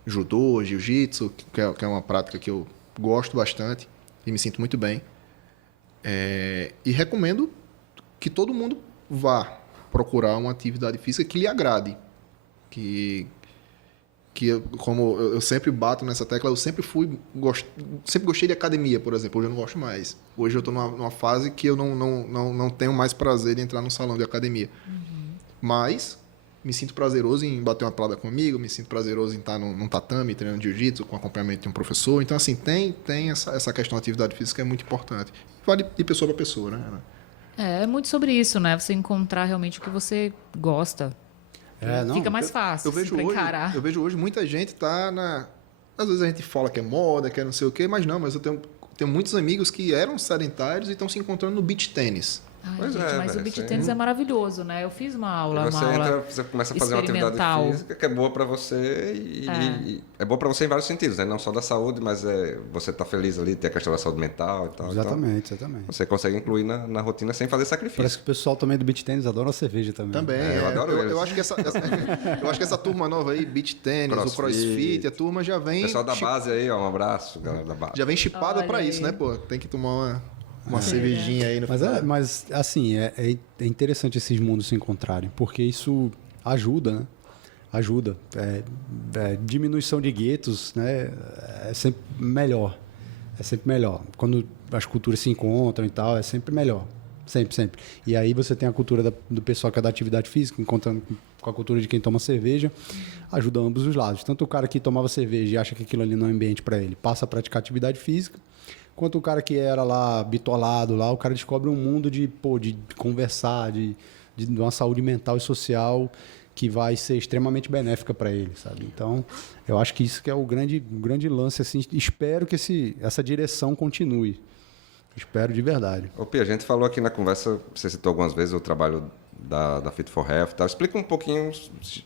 judô, jiu-jitsu, que é uma prática que eu gosto bastante e me sinto muito bem. E recomendo que todo mundo vá procurar uma atividade física que lhe agrade. Como eu sempre bato nessa tecla, eu sempre gostei de academia, por exemplo. Hoje eu não gosto mais. Hoje eu estou numa fase que eu não tenho mais prazer de entrar num salão de academia. Mas me sinto prazeroso em bater uma pelada com um amigo, me sinto prazeroso em estar num tatame, treinando jiu-jitsu, com acompanhamento de um professor. Então, assim, tem essa questão da atividade física, é muito importante. Vale de pessoa para pessoa, né? É muito sobre isso, né? Você encontrar realmente o que você gosta. Fica mais fácil para encarar. Eu vejo hoje muita gente às vezes a gente fala que é moda, que é não sei o quê, mas eu tenho muitos amigos que eram sedentários e estão se encontrando no beach tênis. Ai, gente, mas o beach tênis é maravilhoso, né? Eu fiz uma aula, Você começa a fazer uma atividade física que é boa para você e é boa para você em vários sentidos, né? Não só da saúde, mas você tá feliz ali, tem a questão da saúde mental e tal. Exatamente. Você consegue incluir na rotina sem fazer sacrifício. Parece que o pessoal também do beach tênis adora a cerveja também. Também. Eu adoro eu acho que essa turma nova aí, beach tênis, o crossfit, a turma já vem... O pessoal da base aí, ó, um abraço, galera da base. Já vem chipada para isso, né, pô? Tem que tomar uma cervejinha aí no final. Mas assim, é interessante esses mundos se encontrarem, porque isso ajuda, né? Ajuda. Diminuição de guetos, né? É sempre melhor. É sempre melhor. Quando as culturas se encontram e tal, é sempre melhor. Sempre. E aí você tem a cultura do pessoal que é da atividade física, encontrando com a cultura de quem toma cerveja, ajuda ambos os lados. Tanto o cara que tomava cerveja e acha que aquilo ali não é ambiente para ele, passa a praticar atividade física, quanto o cara que era lá bitolado, lá, o cara descobre um mundo de conversar, de uma saúde mental e social que vai ser extremamente benéfica para ele, sabe? Então, eu acho que isso que é o grande lance, assim, espero que essa direção continue. Espero de verdade. Ô, Pia, a gente falou aqui na conversa, você citou algumas vezes o trabalho da Fit for Health, tá? Explica um pouquinho,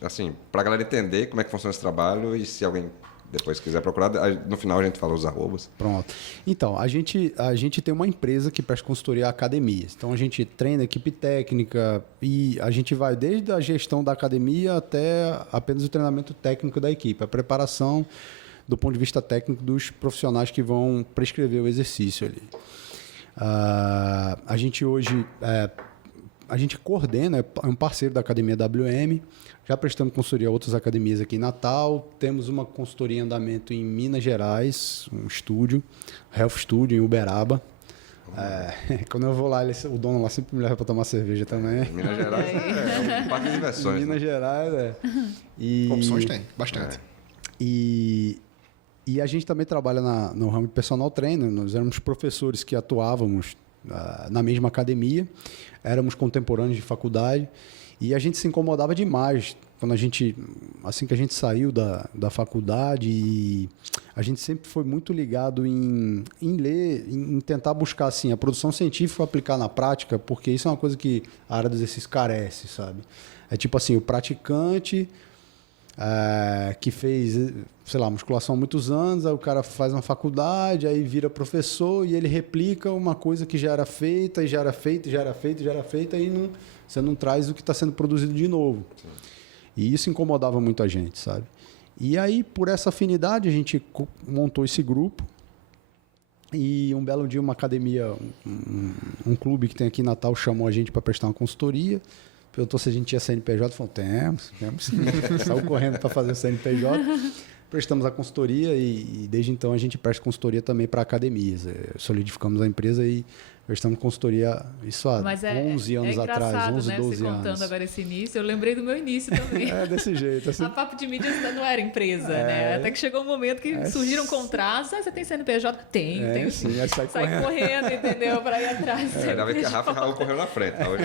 assim, para a galera entender como é que funciona esse trabalho e se alguém depois quiser procurar, no final a gente fala os arrobas. Pronto. Então, a gente tem uma empresa que presta consultoria a academias. Então, a gente treina equipe técnica e a gente vai desde a gestão da academia até apenas o treinamento técnico da equipe, a preparação do ponto de vista técnico dos profissionais que vão prescrever o exercício ali. A gente hoje a gente coordena, é um parceiro da Academia WM, já prestamos consultoria a outras academias aqui em Natal, temos uma consultoria em andamento em Minas Gerais, um estúdio, Health Studio em Uberaba. Quando eu vou lá, o dono lá sempre me leva para tomar cerveja também. Minas Gerais é um parque de diversões. Minas Gerais, Opções tem, bastante. E a gente também trabalha no ramo de personal trainer. Nós éramos professores que atuávamos na mesma academia, éramos contemporâneos de faculdade e a gente se incomodava demais quando assim que a gente saiu da faculdade, e a gente sempre foi muito ligado em ler, em tentar buscar assim, a produção científica, aplicar na prática, porque isso é uma coisa que a área do exercício carece, sabe? É tipo assim, o praticante que fez, sei lá, musculação há muitos anos, aí o cara faz uma faculdade, aí vira professor e ele replica uma coisa que já era feita, e aí você não traz o que está sendo produzido de novo. Sim. E isso incomodava muito a gente, sabe? E aí, por essa afinidade, a gente montou esse grupo e um belo dia uma academia, um clube que tem aqui em Natal chamou a gente para prestar uma consultoria. Perguntou se a gente tinha CNPJ, falou, temos sim. Saiu correndo para fazer o CNPJ. Prestamos a consultoria e desde então a gente presta consultoria também para academias. Solidificamos a empresa e Prestando consultoria, isso há Mas 11 anos atrás, 11, né? 12 Você contando anos. agora esse início, eu lembrei do meu início também. É desse jeito. Assim, A Papo de Mídia ainda não era empresa, né? Até que chegou um momento que surgiram contratos. Ah, você tem CNPJ? Tenho. sim, aí sai correndo, entendeu? Pra ir atrás. do Ainda bem que a CNPJ. Rafa e Raul correu na frente. Tá? Hoje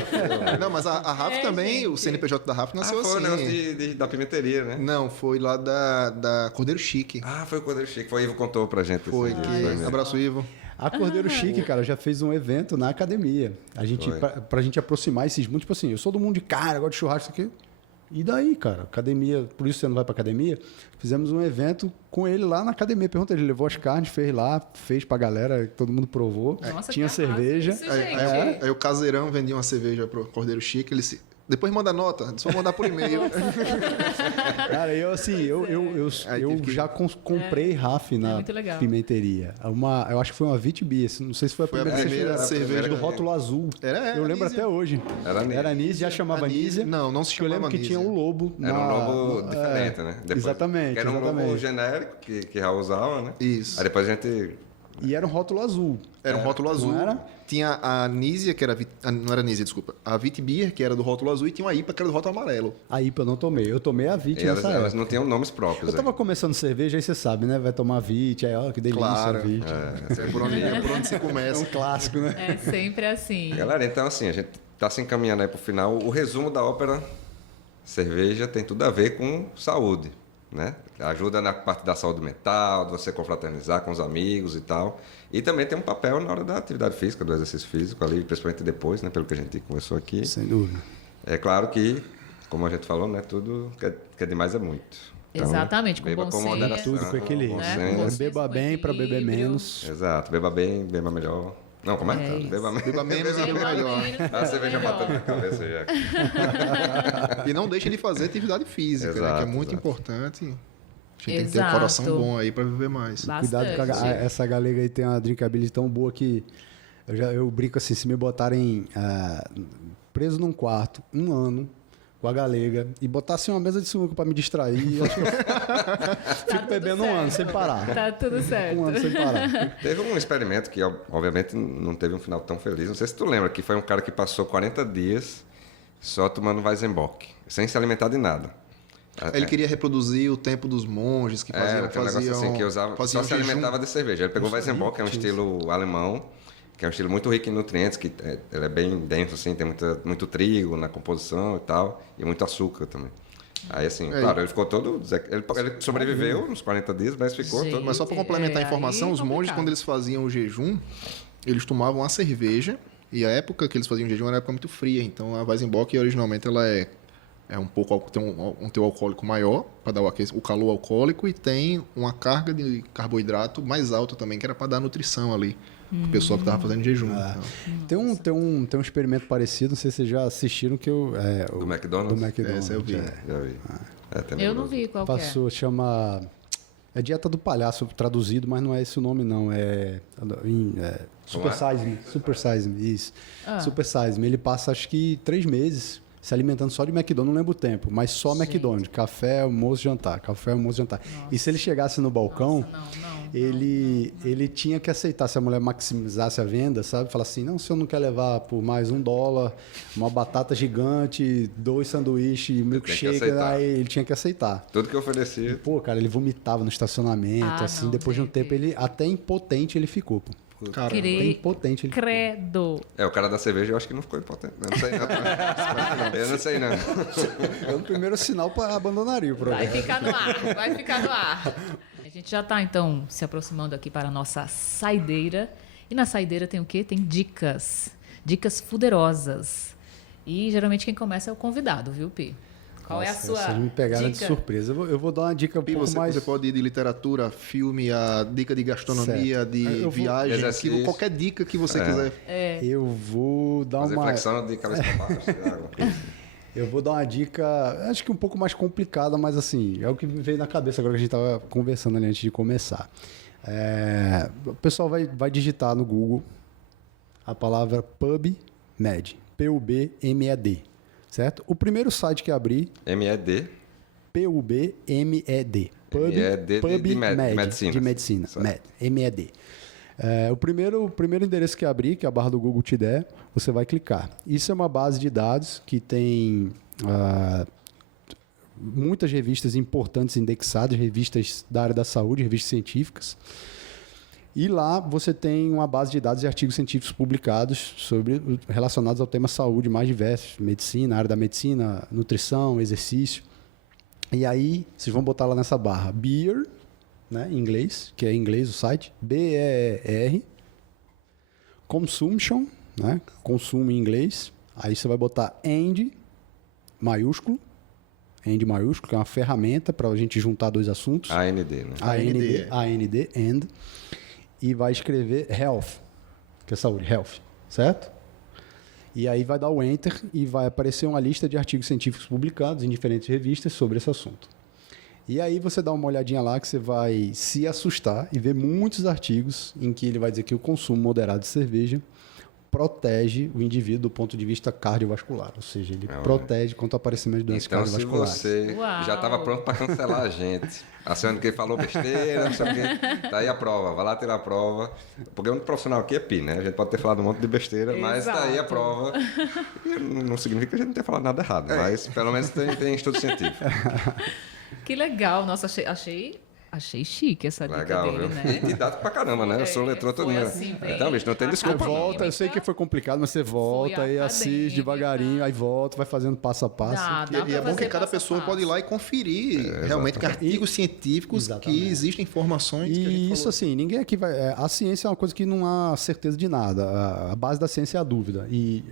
eu Não, mas a RAF também, gente. o CNPJ da RAF nasceu foi o assim. negócio da pimenteria, né? Não, foi lá da Cordeiro Chique. Ah, foi o Cordeiro Chique. Foi o Ivo contou pra gente. Foi esse que... dia, mesmo. Abraço, Ivo. A Cordeiro Chique, cara, já fez um evento na academia. A gente, Foi. pra gente aproximar esses mundos, tipo assim, eu sou do mundo de cara, gosto de churrasco, isso aqui. E daí, cara? Academia, por isso você não vai pra academia? Fizemos um evento com ele lá na academia. Pergunta, ele levou as carnes, fez lá, fez pra galera, todo mundo provou. Nossa, Tinha que cerveja. arraso isso, Aí, gente. aí o caseirão vendia uma cerveja pro Cordeiro Chique, ele se... Depois manda nota, só mandar por e-mail. Cara, eu assim, eu Aí teve que- já comprei RAF na muito legal. pimenteria. Eu acho que foi uma Vitibia, não sei se foi a Foi a primeira, primeira cerveja. do rótulo azul. Era eu lembro Anísia. até hoje. Era Anísia, já chamava Anísia. Não se Que eu lembro chamava que tinha Anísia. um lobo. Era um lobo diferente, é, né? Exatamente, que era um lobo exatamente. genérico que Raul usava, né? Isso. Aí depois a gente... E era um rótulo azul. Era um rótulo azul. Não era? Tinha a Anísia, que era... Não era Anísia, desculpa. A Vitbier, que era do rótulo azul, e tinha uma IPA, que era do rótulo amarelo. A IPA eu não tomei. Eu tomei a Vit elas, nessa elas época. não tinham nomes próprios. Eu tava começando cerveja, aí você sabe, né? Vai tomar Vit, aí ó, que delícia Claro. a Vit. É Por onde se É começa. um clássico, né? É sempre assim. Galera, então assim, a gente tá se encaminhando aí pro final. O resumo da ópera cerveja tem tudo a ver com saúde, né? Ajuda na parte da saúde mental, de você confraternizar com os amigos e tal. E também tem um papel na hora da atividade física, do exercício físico ali, principalmente depois, né? Pelo que a gente conversou aqui. Sem dúvida. É claro que, como a gente falou, né? Tudo que é demais é muito. Então, Exatamente, com beba bom com senso. moderação, Tudo com equilíbrio. bom Né? senso. Com bom senso, Beba com bem para beber equilíbrio. menos. Exato, beba bem, beba melhor. Não, como é? É isso. Beba Beba menos e beba melhor. A cerveja melhor. batendo na cabeça já. E não deixe de fazer atividade física, né, que é Exato, muito exato. importante. A gente tem que ter um Exato. coração bom aí pra viver mais. Bastante. Cuidado com essa galega aí, tem uma drinkability tão boa que eu brinco assim, se me botarem preso num quarto 1 ano com a galega e botassem uma mesa de sinuca para me distrair, eu acho que eu fico tudo bebendo 1 ano sem parar. Tá tudo certo. 1 ano sem parar. Teve um experimento que, obviamente, não teve um final tão feliz. Não sei se tu lembra, que foi um cara que passou 40 dias só tomando Weizenbock, sem se alimentar de nada. Ele queria reproduzir o tempo dos monges que faziam, Tem um negócio assim que usava, faziam só se jejum. alimentava de cerveja. Ele pegou o Weizenbock, que é um estilo alemão, que é um estilo muito rico em nutrientes, que ele é bem denso, assim, tem muito trigo na composição e tal, e muito açúcar também. Aí, assim, claro, ele ficou todo... Ele sobreviveu uns 40 dias, mas ficou Gente, todo... Mas só para complementar a aí informação, é os monges, complicado. quando eles faziam o jejum, eles tomavam a cerveja, e a época que eles faziam o jejum era uma época muito fria, então a Weizenbock, originalmente, ela é um pouco, tem um teor alcoólico maior, para dar o calor alcoólico, e tem uma carga de carboidrato mais alta também, que era para dar nutrição ali, pro pessoal que estava fazendo jejum. Então. Tem um experimento parecido, não sei se vocês já assistiram, que Do McDonald's? Do McDonald's. Esse eu vi. Já vi. Tem Eu não nebuloso. vi qual que é. Passou, chama... É Dieta do Palhaço, traduzido, mas não é esse o nome, não. Super Size Me. Super Size Me, isso. Super Size Me. Ele passa, acho que 3 meses se alimentando só de McDonald's, não lembro o tempo, mas só McDonald's. Café, almoço, jantar. Café, almoço, jantar. E se ele chegasse no balcão, ele tinha que aceitar, se a mulher maximizasse a venda, sabe? Falar assim, não, se eu não quer levar por mais $1, uma batata gigante, 2 sanduíches, milkshake, aceitar. aí ele tinha que aceitar. Tudo que eu oferecia. Pô, cara, ele vomitava no estacionamento, assim, não, depois de um gente. tempo, ele até impotente ele ficou, pô. Cara, Até impotente ele ficou. Credo. O cara da cerveja eu acho que não ficou impotente. Eu não sei não. Eu não sei não. É o primeiro sinal para abandonaria o Vai programa. ficar no ar, vai ficar no ar. A gente já está, então, se aproximando aqui para a nossa saideira. E na saideira tem o quê? Tem dicas. Dicas fuderosas. E geralmente quem começa é o convidado, viu, Pi? Qual é a Nossa, sua vocês me pegaram de dica? surpresa. Eu vou dar uma dica um E pouco você, mais... você pode ir de literatura, filme, a dica de gastronomia, Certo. de Eu vou- viagem, Exercício. qualquer dica que você quiser. Eu vou dar Fazer uma... flexão de cabeça para baixo. sei lá, alguma coisa. Eu vou dar uma dica, acho que um pouco mais complicada, mas assim, é o que me veio na cabeça agora que a gente estava conversando ali antes de começar. O pessoal vai digitar no Google a palavra PubMed, P-U-B-M-E-D, certo? O primeiro site que abrir, MED. P-U-B-M-E-D, MED de PubMed, medicina. de medicina, Certo. M-E-D. O primeiro endereço que abrir, que a barra do Google te der, você vai clicar. Isso é uma base de dados que tem muitas revistas importantes indexadas, revistas da área da saúde, revistas científicas. E lá você tem uma base de dados e artigos científicos publicados relacionados ao tema saúde mais diversos, medicina, área da medicina, nutrição, exercício. E aí vocês vão botar lá nessa barra Beer, né, em inglês, que é em inglês o site, B-E-E-R, Consumption, né, consumo em inglês. Aí você vai botar AND, maiúsculo, que é uma ferramenta para a gente juntar dois assuntos. AND, né? AND, AND. E vai escrever Health, que é saúde, Health, certo? E aí vai dar o Enter e vai aparecer uma lista de artigos científicos publicados em diferentes revistas sobre esse assunto. E aí você dá uma olhadinha lá que você vai se assustar e ver muitos artigos em que ele vai dizer que o consumo moderado de cerveja protege o indivíduo do ponto de vista cardiovascular, ou seja, ele protege contra o aparecimento de doenças cardiovasculares. Então, se você já estava pronto para cancelar a gente, achando que ele falou besteira, não sei o quê, tá aí a prova, vai lá tirar a prova, porque o único profissional aqui é Pi, né? A gente pode ter falado um monte de besteira, mas tá aí a prova. E não significa que a gente não tenha falado nada errado, mas pelo menos tem estudo científico. Que legal, nossa, achei chique essa dica dele, viu? né? E didático pra caramba, né? Eu sou letrou todo mundo. Assim, então, bicho, não tem desculpa. Volta, eu sei que foi complicado, mas você volta aí, assiste devagarinho, aí volta, vai fazendo passo a passo. E é bom que cada pessoa pode ir lá e conferir realmente que artigos científicos que existem informações. E que a gente isso falou. assim, ninguém aqui vai. A ciência é uma coisa que não há certeza de nada. A base da ciência é a dúvida. E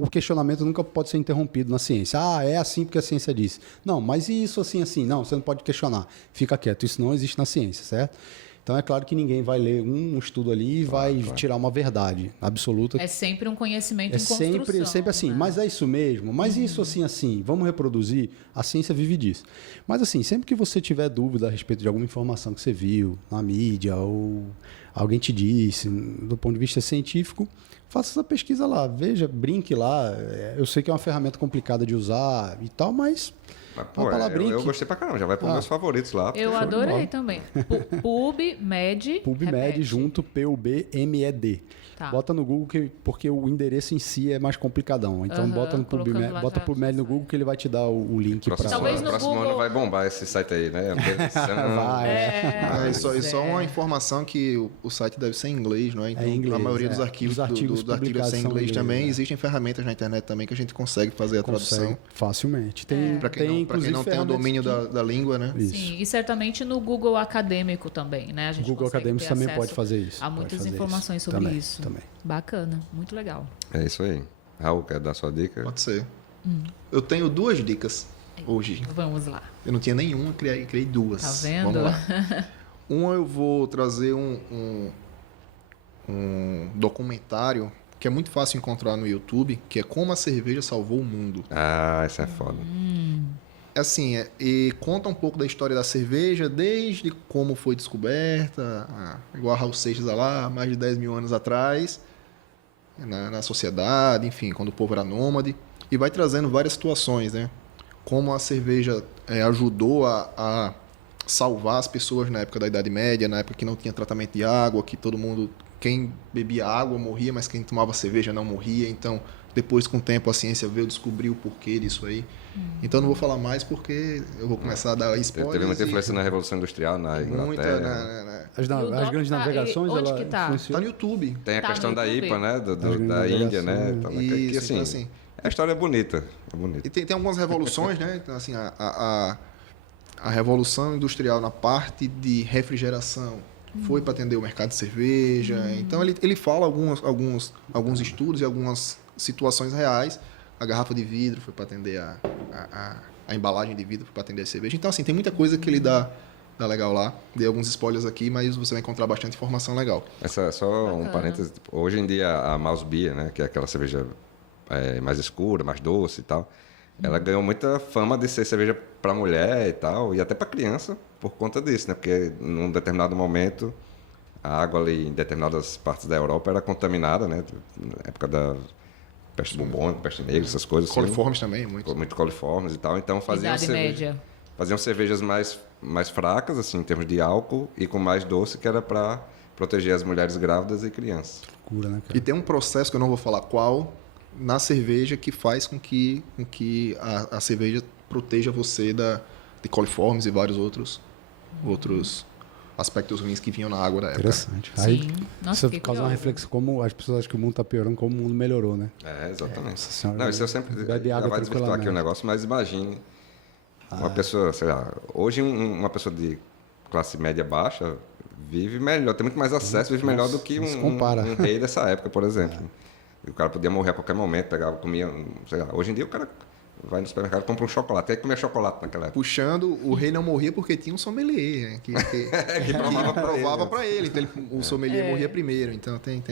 o questionamento nunca pode ser interrompido na ciência. É assim porque a ciência disse. Não, mas e isso assim? Não, você não pode questionar. Fica quieto. Isso não existe na ciência, certo? Então é claro que ninguém vai ler um estudo ali e vai tirar uma verdade absoluta. É sempre um conhecimento em construção. Sempre assim, né? Mas é isso mesmo, mas isso assim, vamos reproduzir? A ciência vive disso. Mas assim, sempre que você tiver dúvida a respeito de alguma informação que você viu na mídia ou alguém te disse, do ponto de vista científico, faça essa pesquisa lá, veja, brinque lá. Eu sei que é uma ferramenta complicada de usar e tal, mas pô, eu gostei pra caramba, já vai para meus favoritos lá. Eu adorei também. PubMed. PubMed junto, PubMed. Tá. Bota no Google, porque o endereço em si é mais complicadão. Então bota no PubMed, bota PubMed no Google que ele vai te dar o link para... Talvez no próximo Google... ano vai bombar esse site aí, né? Vai. Só uma informação que o site deve ser em inglês, não é? Então, inglês, a maioria dos artigos do artigo deve ser em inglês também. Existem ferramentas na internet também que a gente consegue fazer a tradução. Facilmente. Para quem não tem o domínio da língua, né? Isso. Sim, e certamente no Google Acadêmico também, né? A gente Google Acadêmico também pode fazer isso. Há muitas informações sobre isso. Também. Bacana, muito legal. É isso aí. Raul, quer dar sua dica? Pode ser. Eu tenho 2 dicas hoje. Vamos lá. Eu não tinha nenhuma, criei 2. Tá vendo? Vamos lá. Uma eu vou trazer um documentário que é muito fácil encontrar no YouTube, que é Como a Cerveja Salvou o Mundo. Isso é foda. Assim, e conta um pouco da história da cerveja, desde como foi descoberta, igual a Raul Seixas lá, mais de 10 mil anos atrás, na sociedade, enfim, quando o povo era nômade, e vai trazendo várias situações, né? Como a cerveja ajudou a salvar as pessoas na época da Idade Média, na época que não tinha tratamento de água, que todo mundo, quem bebia água morria, mas quem tomava cerveja não morria, então... Depois, com o tempo, a ciência veio descobrir o porquê disso aí. Então, não vou falar mais porque eu vou começar a dar spoilers. Teve muita influência na Revolução Industrial, na Inglaterra. As grandes navegações, onde que tá? Tá no YouTube. Tem a questão da IPA, né? Da Índia, Índia, né? Então, Isso, então, assim, a história é bonita. E tem algumas revoluções, né? Então, assim, a Revolução Industrial na parte de refrigeração foi para atender o mercado de cerveja. Então, ele fala alguns estudos e algumas situações reais. A garrafa de vidro foi para atender a embalagem de vidro, foi para atender a cerveja. Então, assim, tem muita coisa que ele dá legal lá. Dei alguns spoilers aqui, mas você vai encontrar bastante informação legal. Só um parênteses. Hoje em dia, a Mouse Beer, né, que é aquela cerveja mais escura, mais doce e tal, ela ganhou muita fama de ser cerveja para mulher e tal, e até para criança, por conta disso, né? Porque num determinado momento, a água ali em determinadas partes da Europa era contaminada, né? Na época da peste bubônica, peste negra, essas coisas. Coliformes também, muito coliformes e tal. Então faziam cervejas mais fracas, assim, em termos de álcool, e com mais doce, que era para proteger as mulheres grávidas e crianças. Cura, né, cara? E tem um processo que eu não vou falar qual, na cerveja, que faz com que a cerveja proteja você de coliformes e vários outros aspectos ruins que vinham na água da época. Interessante. Sim. Aí, Nossa, isso fiquei causa uma curiosa. reflexão, como as pessoas acham que o mundo está piorando, como o mundo melhorou, né? Exatamente. Nossa Senhora, Não, isso eu sempre... bebe Já água vai desvirtuar aqui o tranquilamente. negócio, mas imagine uma pessoa, sei lá... Hoje, uma pessoa de classe média baixa vive melhor, tem muito mais acesso, vive melhor do que não se compara. um rei dessa época, por exemplo. E o cara podia morrer a qualquer momento, pegava, comia, sei lá. Hoje em dia o cara vai no supermercado e compra um chocolate. Tem que comer chocolate naquela época. Puxando, o rei não morria porque tinha um sommelier, né? que provava pra ele. Então o sommelier morria primeiro. Então tem.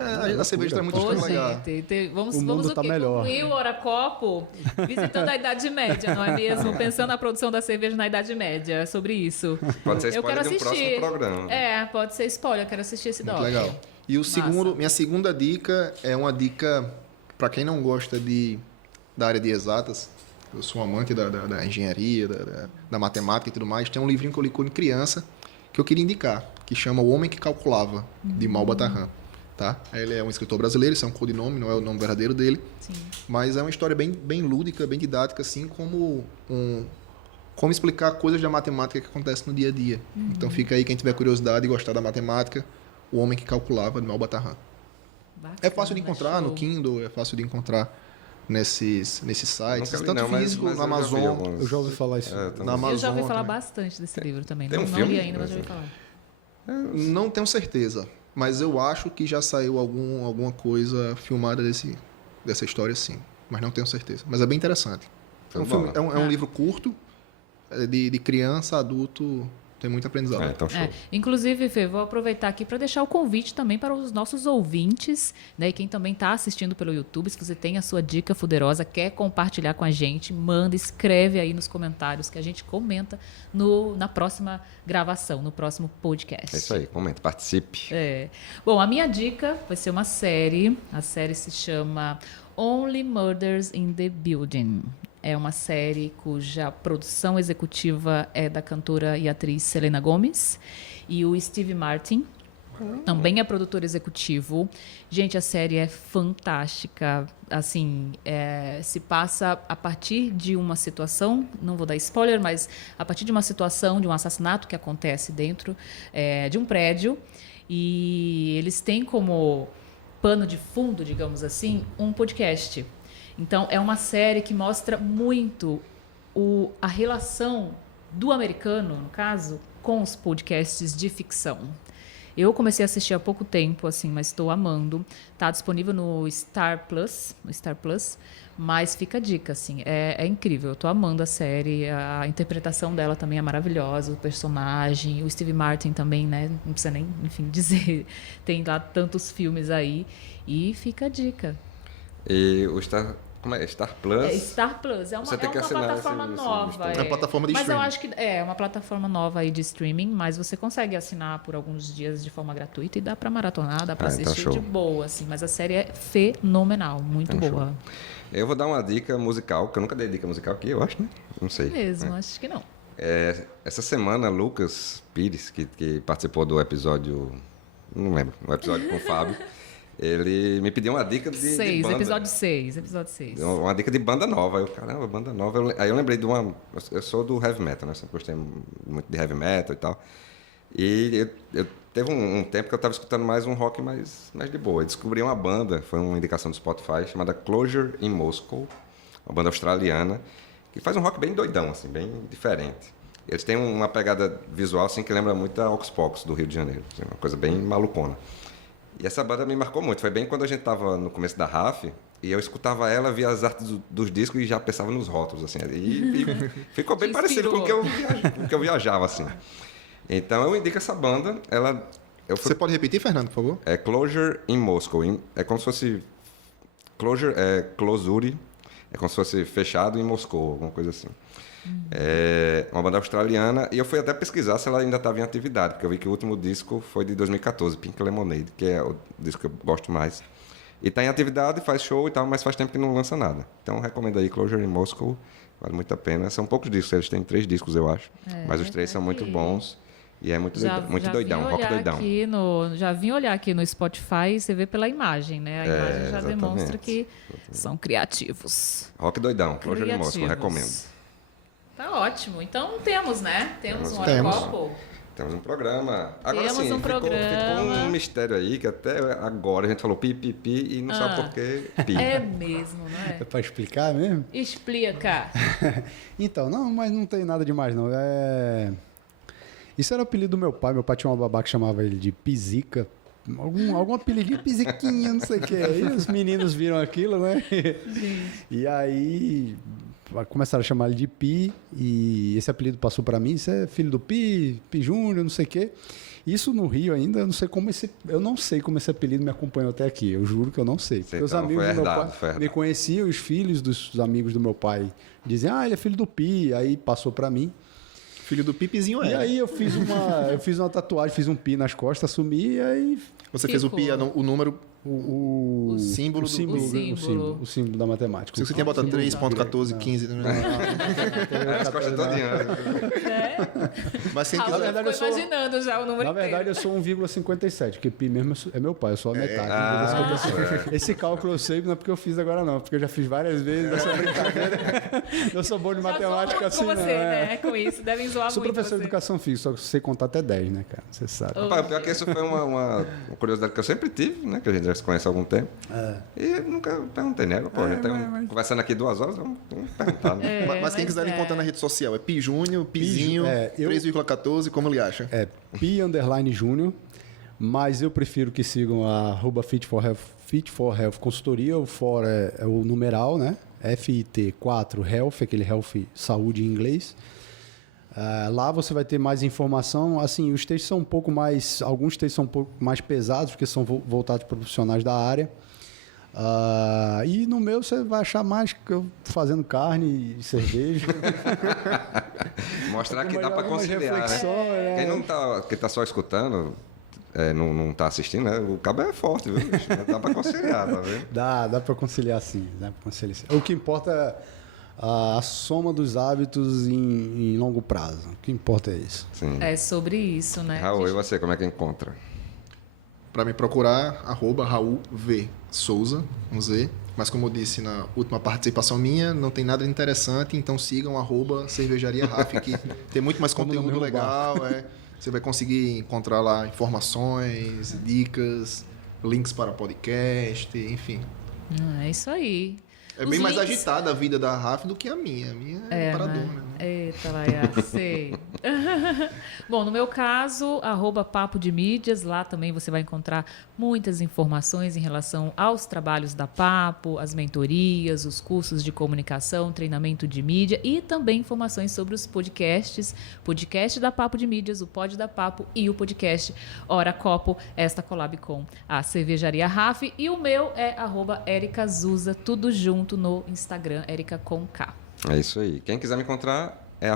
A cerveja tá muito Ô, legal. gente, vamos O mundo o tá quê? melhor. Concluir o Hora Copo visitando a Idade Média, não é mesmo? Pensando na produção da cerveja na Idade Média, é sobre isso. Pode ser Eu quero spoiler de um assistir. próximo programa. Pode ser spoiler, eu quero assistir esse Muito doc. legal. E Massa. minha segunda dica é uma dica para quem não gosta da área de exatas. Eu sou um amante da engenharia, da matemática e tudo mais. Tem um livrinho que eu li quando criança que eu queria indicar, que chama O Homem que Calculava, de Malba Tahan. Tá? Ele é um escritor brasileiro, isso é um codinome, não é o nome verdadeiro dele. Sim. Mas é uma história bem lúdica, bem didática, assim como explicar coisas da matemática que acontecem no dia a dia. Então fica aí, quem tiver curiosidade e gostar da matemática, O Homem que Calculava, de Malba Tahan. Bacana, É fácil de encontrar show. no Kindle, é fácil de encontrar nesses sites, Nunca li, tanto não, mas físico, mas na eu já vi Amazon. alguns. Eu já ouvi falar isso. Na Amazon Eu já ouvi falar também. bastante desse livro também. Tem não, um não filme? li ainda, mas já ouvi falar. Não tenho certeza, mas eu acho que já saiu alguma coisa filmada dessa história, sim. Mas não tenho certeza. Mas é bem interessante. É um livro curto, de criança, adulto, tem muito aprendizado. Então show. Inclusive, Fê, vou aproveitar aqui para deixar o convite também para os nossos ouvintes, né? E quem também está assistindo pelo YouTube, se você tem a sua dica fuderosa, quer compartilhar com a gente, manda, escreve aí nos comentários que a gente comenta na próxima gravação, no próximo podcast. É isso aí, comenta, participe. Bom, a minha dica vai ser uma série. A série se chama Only Murders in the Building. É uma série cuja produção executiva é da cantora e atriz Selena Gomez e o Steve Martin. Também é produtor executivo. Gente, a série é fantástica. Assim, se passa a partir de uma situação, não vou dar spoiler, mas a partir de uma situação, de um assassinato que acontece dentro de um prédio. E eles têm como pano de fundo, digamos assim, um podcast. Então, é uma série que mostra muito a relação do americano, no caso, com os podcasts de ficção. Eu comecei a assistir há pouco tempo, assim, mas estou amando. Está disponível no Star Plus, mas fica a dica, assim, é incrível. Eu estou amando a série, a interpretação dela também é maravilhosa, o personagem, o Steve Martin também, né? Não precisa nem, enfim, dizer. Tem lá tantos filmes aí e fica a dica. E o Star Plus? Star Plus. É uma Você tem que assinar plataforma esse nova. É uma plataforma de mas streaming. eu acho que é uma plataforma nova aí de streaming, mas você consegue assinar por alguns dias de forma gratuita e dá pra maratonar, dá pra então assistir show. de boa, assim. Mas a série é fenomenal, muito Então boa. Eu vou dar uma dica musical, que eu nunca dei dica musical aqui, eu acho, né? Não sei. Mesmo, acho que não. Essa semana, Lucas Pires, que participou do episódio... Não lembro, um episódio com o Fábio. Ele me pediu uma dica de banda. Episódio 6. Uma dica de banda nova. Aí eu, caramba, banda nova. Aí eu lembrei de uma... Eu sou do heavy metal, né? Sempre gostei muito de heavy metal e tal. E eu teve um tempo que eu estava escutando mais um rock mais de boa. Eu descobri uma banda, foi uma indicação do Spotify, chamada Closure in Moscow. Uma banda australiana, que faz um rock bem doidão, assim, bem diferente. Eles têm uma pegada visual assim, que lembra muito a Ox Pocos, do Rio de Janeiro. Assim, uma coisa bem malucona. E essa banda me marcou muito. Foi bem quando a gente estava no começo da RAF, e eu escutava ela, via as artes dos discos e já pensava nos rótulos, assim. E ficou bem parecido com o que eu viajava, assim. Então, eu indico essa banda. Você pode repetir, Fernando, por favor? É Closure in Moscow. É como se fosse... Closure. É como se fosse fechado em Moscou, alguma coisa assim. É uma banda australiana, e eu fui até pesquisar se ela ainda estava em atividade, porque eu vi que o último disco foi de 2014, Pink Lemonade, que é o disco que eu gosto mais. E está em atividade, faz show e tal, mas faz tempo que não lança nada. Então recomendo aí Closure in Moscow, vale muito a pena. São poucos discos, eles têm 3 discos, eu acho, mas os 3 são muito bons. E é muito doidão, rock doidão. Já vim olhar aqui no Spotify e você vê pela imagem, né? A imagem já exatamente. demonstra que são criativos. Rock doidão, Flor de Mosco, recomendo. Tá ótimo. Então temos, né? Temos um Temos. Hora-Copo. Temos um programa. Agora Temos sim, um ficou programa. um mistério aí, que até agora a gente falou pi, pi, pi, e não sabe por que pi. É mesmo, não É é? para explicar mesmo? Explica. Então, não, mas não tem nada demais, não. Isso era o apelido do meu pai. Meu pai tinha uma babá que chamava ele de Pisica. Algum apelidinho, Pisiquinha, não sei o que. Aí os meninos viram aquilo, né? E aí começaram a chamar ele de Pi. E esse apelido passou para mim. Isso é filho do Pi, Pi Júnior, não sei o que. Isso no Rio ainda, eu não sei como esse apelido me acompanhou até aqui. Eu juro que eu não sei. Porque os amigos do meu pai me conheciam, os filhos dos amigos do meu pai diziam, ele é filho do Pi. Aí passou para mim. Filho do Pipizinho E aí eu fiz uma tatuagem, fiz um pi nas costas, assumi, e aí Você fez o pi, o número, o símbolo do... o símbolo da matemática. Se você tinha botado 3.1415... As costas todinhas. Mas quem Raul quiser... já ficou imaginando já o número Na verdade, eu sou 1,57, porque pi mesmo é meu pai, eu sou a metade. Esse cálculo eu sei, não é porque eu fiz agora não, porque eu já fiz várias vezes essa brincadeira. Eu sou bom de matemática assim, com não. você, né? Com isso, devem zoar Sou muito professor você. de educação física, só que sei contar até 10, né, cara? Você sabe. Rapaz, pior que isso foi uma curiosidade que eu sempre tive, né? Que a gente já se conhece há algum tempo. E nunca perguntei, né? Pô, a gente tá conversando aqui 2 horas, vamos perguntar, né? Mas quem quiser encontrar na rede social é Pi Júnior, Pizinho, 3,14, como ele acha? É Pi_Júnior, mas eu prefiro que sigam a @Fit4Health Consultoria, o for é o numeral, né? FIT4 Health, aquele Health saúde em inglês. Lá você vai ter mais informação. Assim, os textos são alguns textos são um pouco mais pesados, porque são voltados para profissionais da área. E no meu você vai achar mais que eu fazendo carne e cerveja. Mostrar que dá para conciliar, né? Quem tá só escutando, não tá assistindo, né? O cabo é forte, viu? Dá para conciliar, tá vendo? Dá para conciliar sim. O que importa é a soma dos hábitos em longo prazo. O que importa é isso. Sim. É sobre isso, né? Raul, e você, como é que encontra? Para me procurar, @Raul V. Souza, um Z. Mas como eu disse na última participação minha, não tem nada interessante, então sigam @Cervejaria Raf, que tem muito mais conteúdo legal. Você vai conseguir encontrar lá informações, dicas, links para podcast, enfim. É isso aí. É bem mais agitada a vida da Raf do que a minha. A minha é paradona. Né? Eita, Laia, sei. Bom, no meu caso, @Papo de Mídias, lá também você vai encontrar muitas informações em relação aos trabalhos da Papo, as mentorias, os cursos de comunicação, treinamento de mídia e também informações sobre os podcasts, podcast da Papo de Mídias, o Pod da Papo e o podcast Hora Copo, esta collab com a Cervejaria Raf, e o meu é @Erica Zusa, tudo junto no Instagram, Erica com K. É isso aí. Quem quiser me encontrar é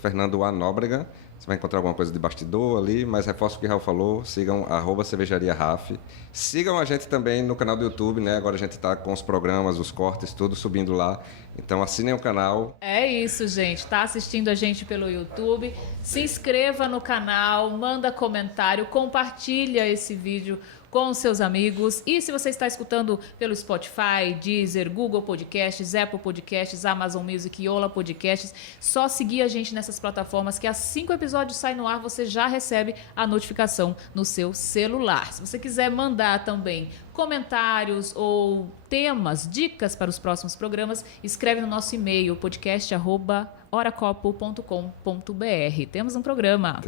@Fernando A. Nóbrega. Você vai encontrar alguma coisa de bastidor ali, mas reforço o que o Raul falou. Sigam @Cervejaria Raf. Sigam a gente também no canal do YouTube, né? Agora a gente está com os programas, os cortes, tudo subindo lá. Então assinem o canal. É isso, gente. Tá assistindo a gente pelo YouTube? Se inscreva no canal, manda comentário, compartilha esse vídeo com seus amigos. E se você está escutando pelo Spotify, Deezer, Google Podcasts, Apple Podcasts, Amazon Music, Yola Podcasts, só seguir a gente nessas plataformas que assim que o episódio sai no ar, você já recebe a notificação no seu celular. Se você quiser mandar também comentários ou temas, dicas para os próximos programas, escreve no nosso e-mail, podcast@horacopo.com.br. Temos um programa.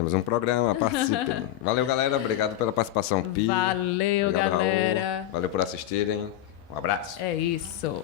Participem. Valeu, galera. Obrigado pela participação, Pi. Valeu, obrigado, galera. Raul. Valeu por assistirem. Um abraço. É isso.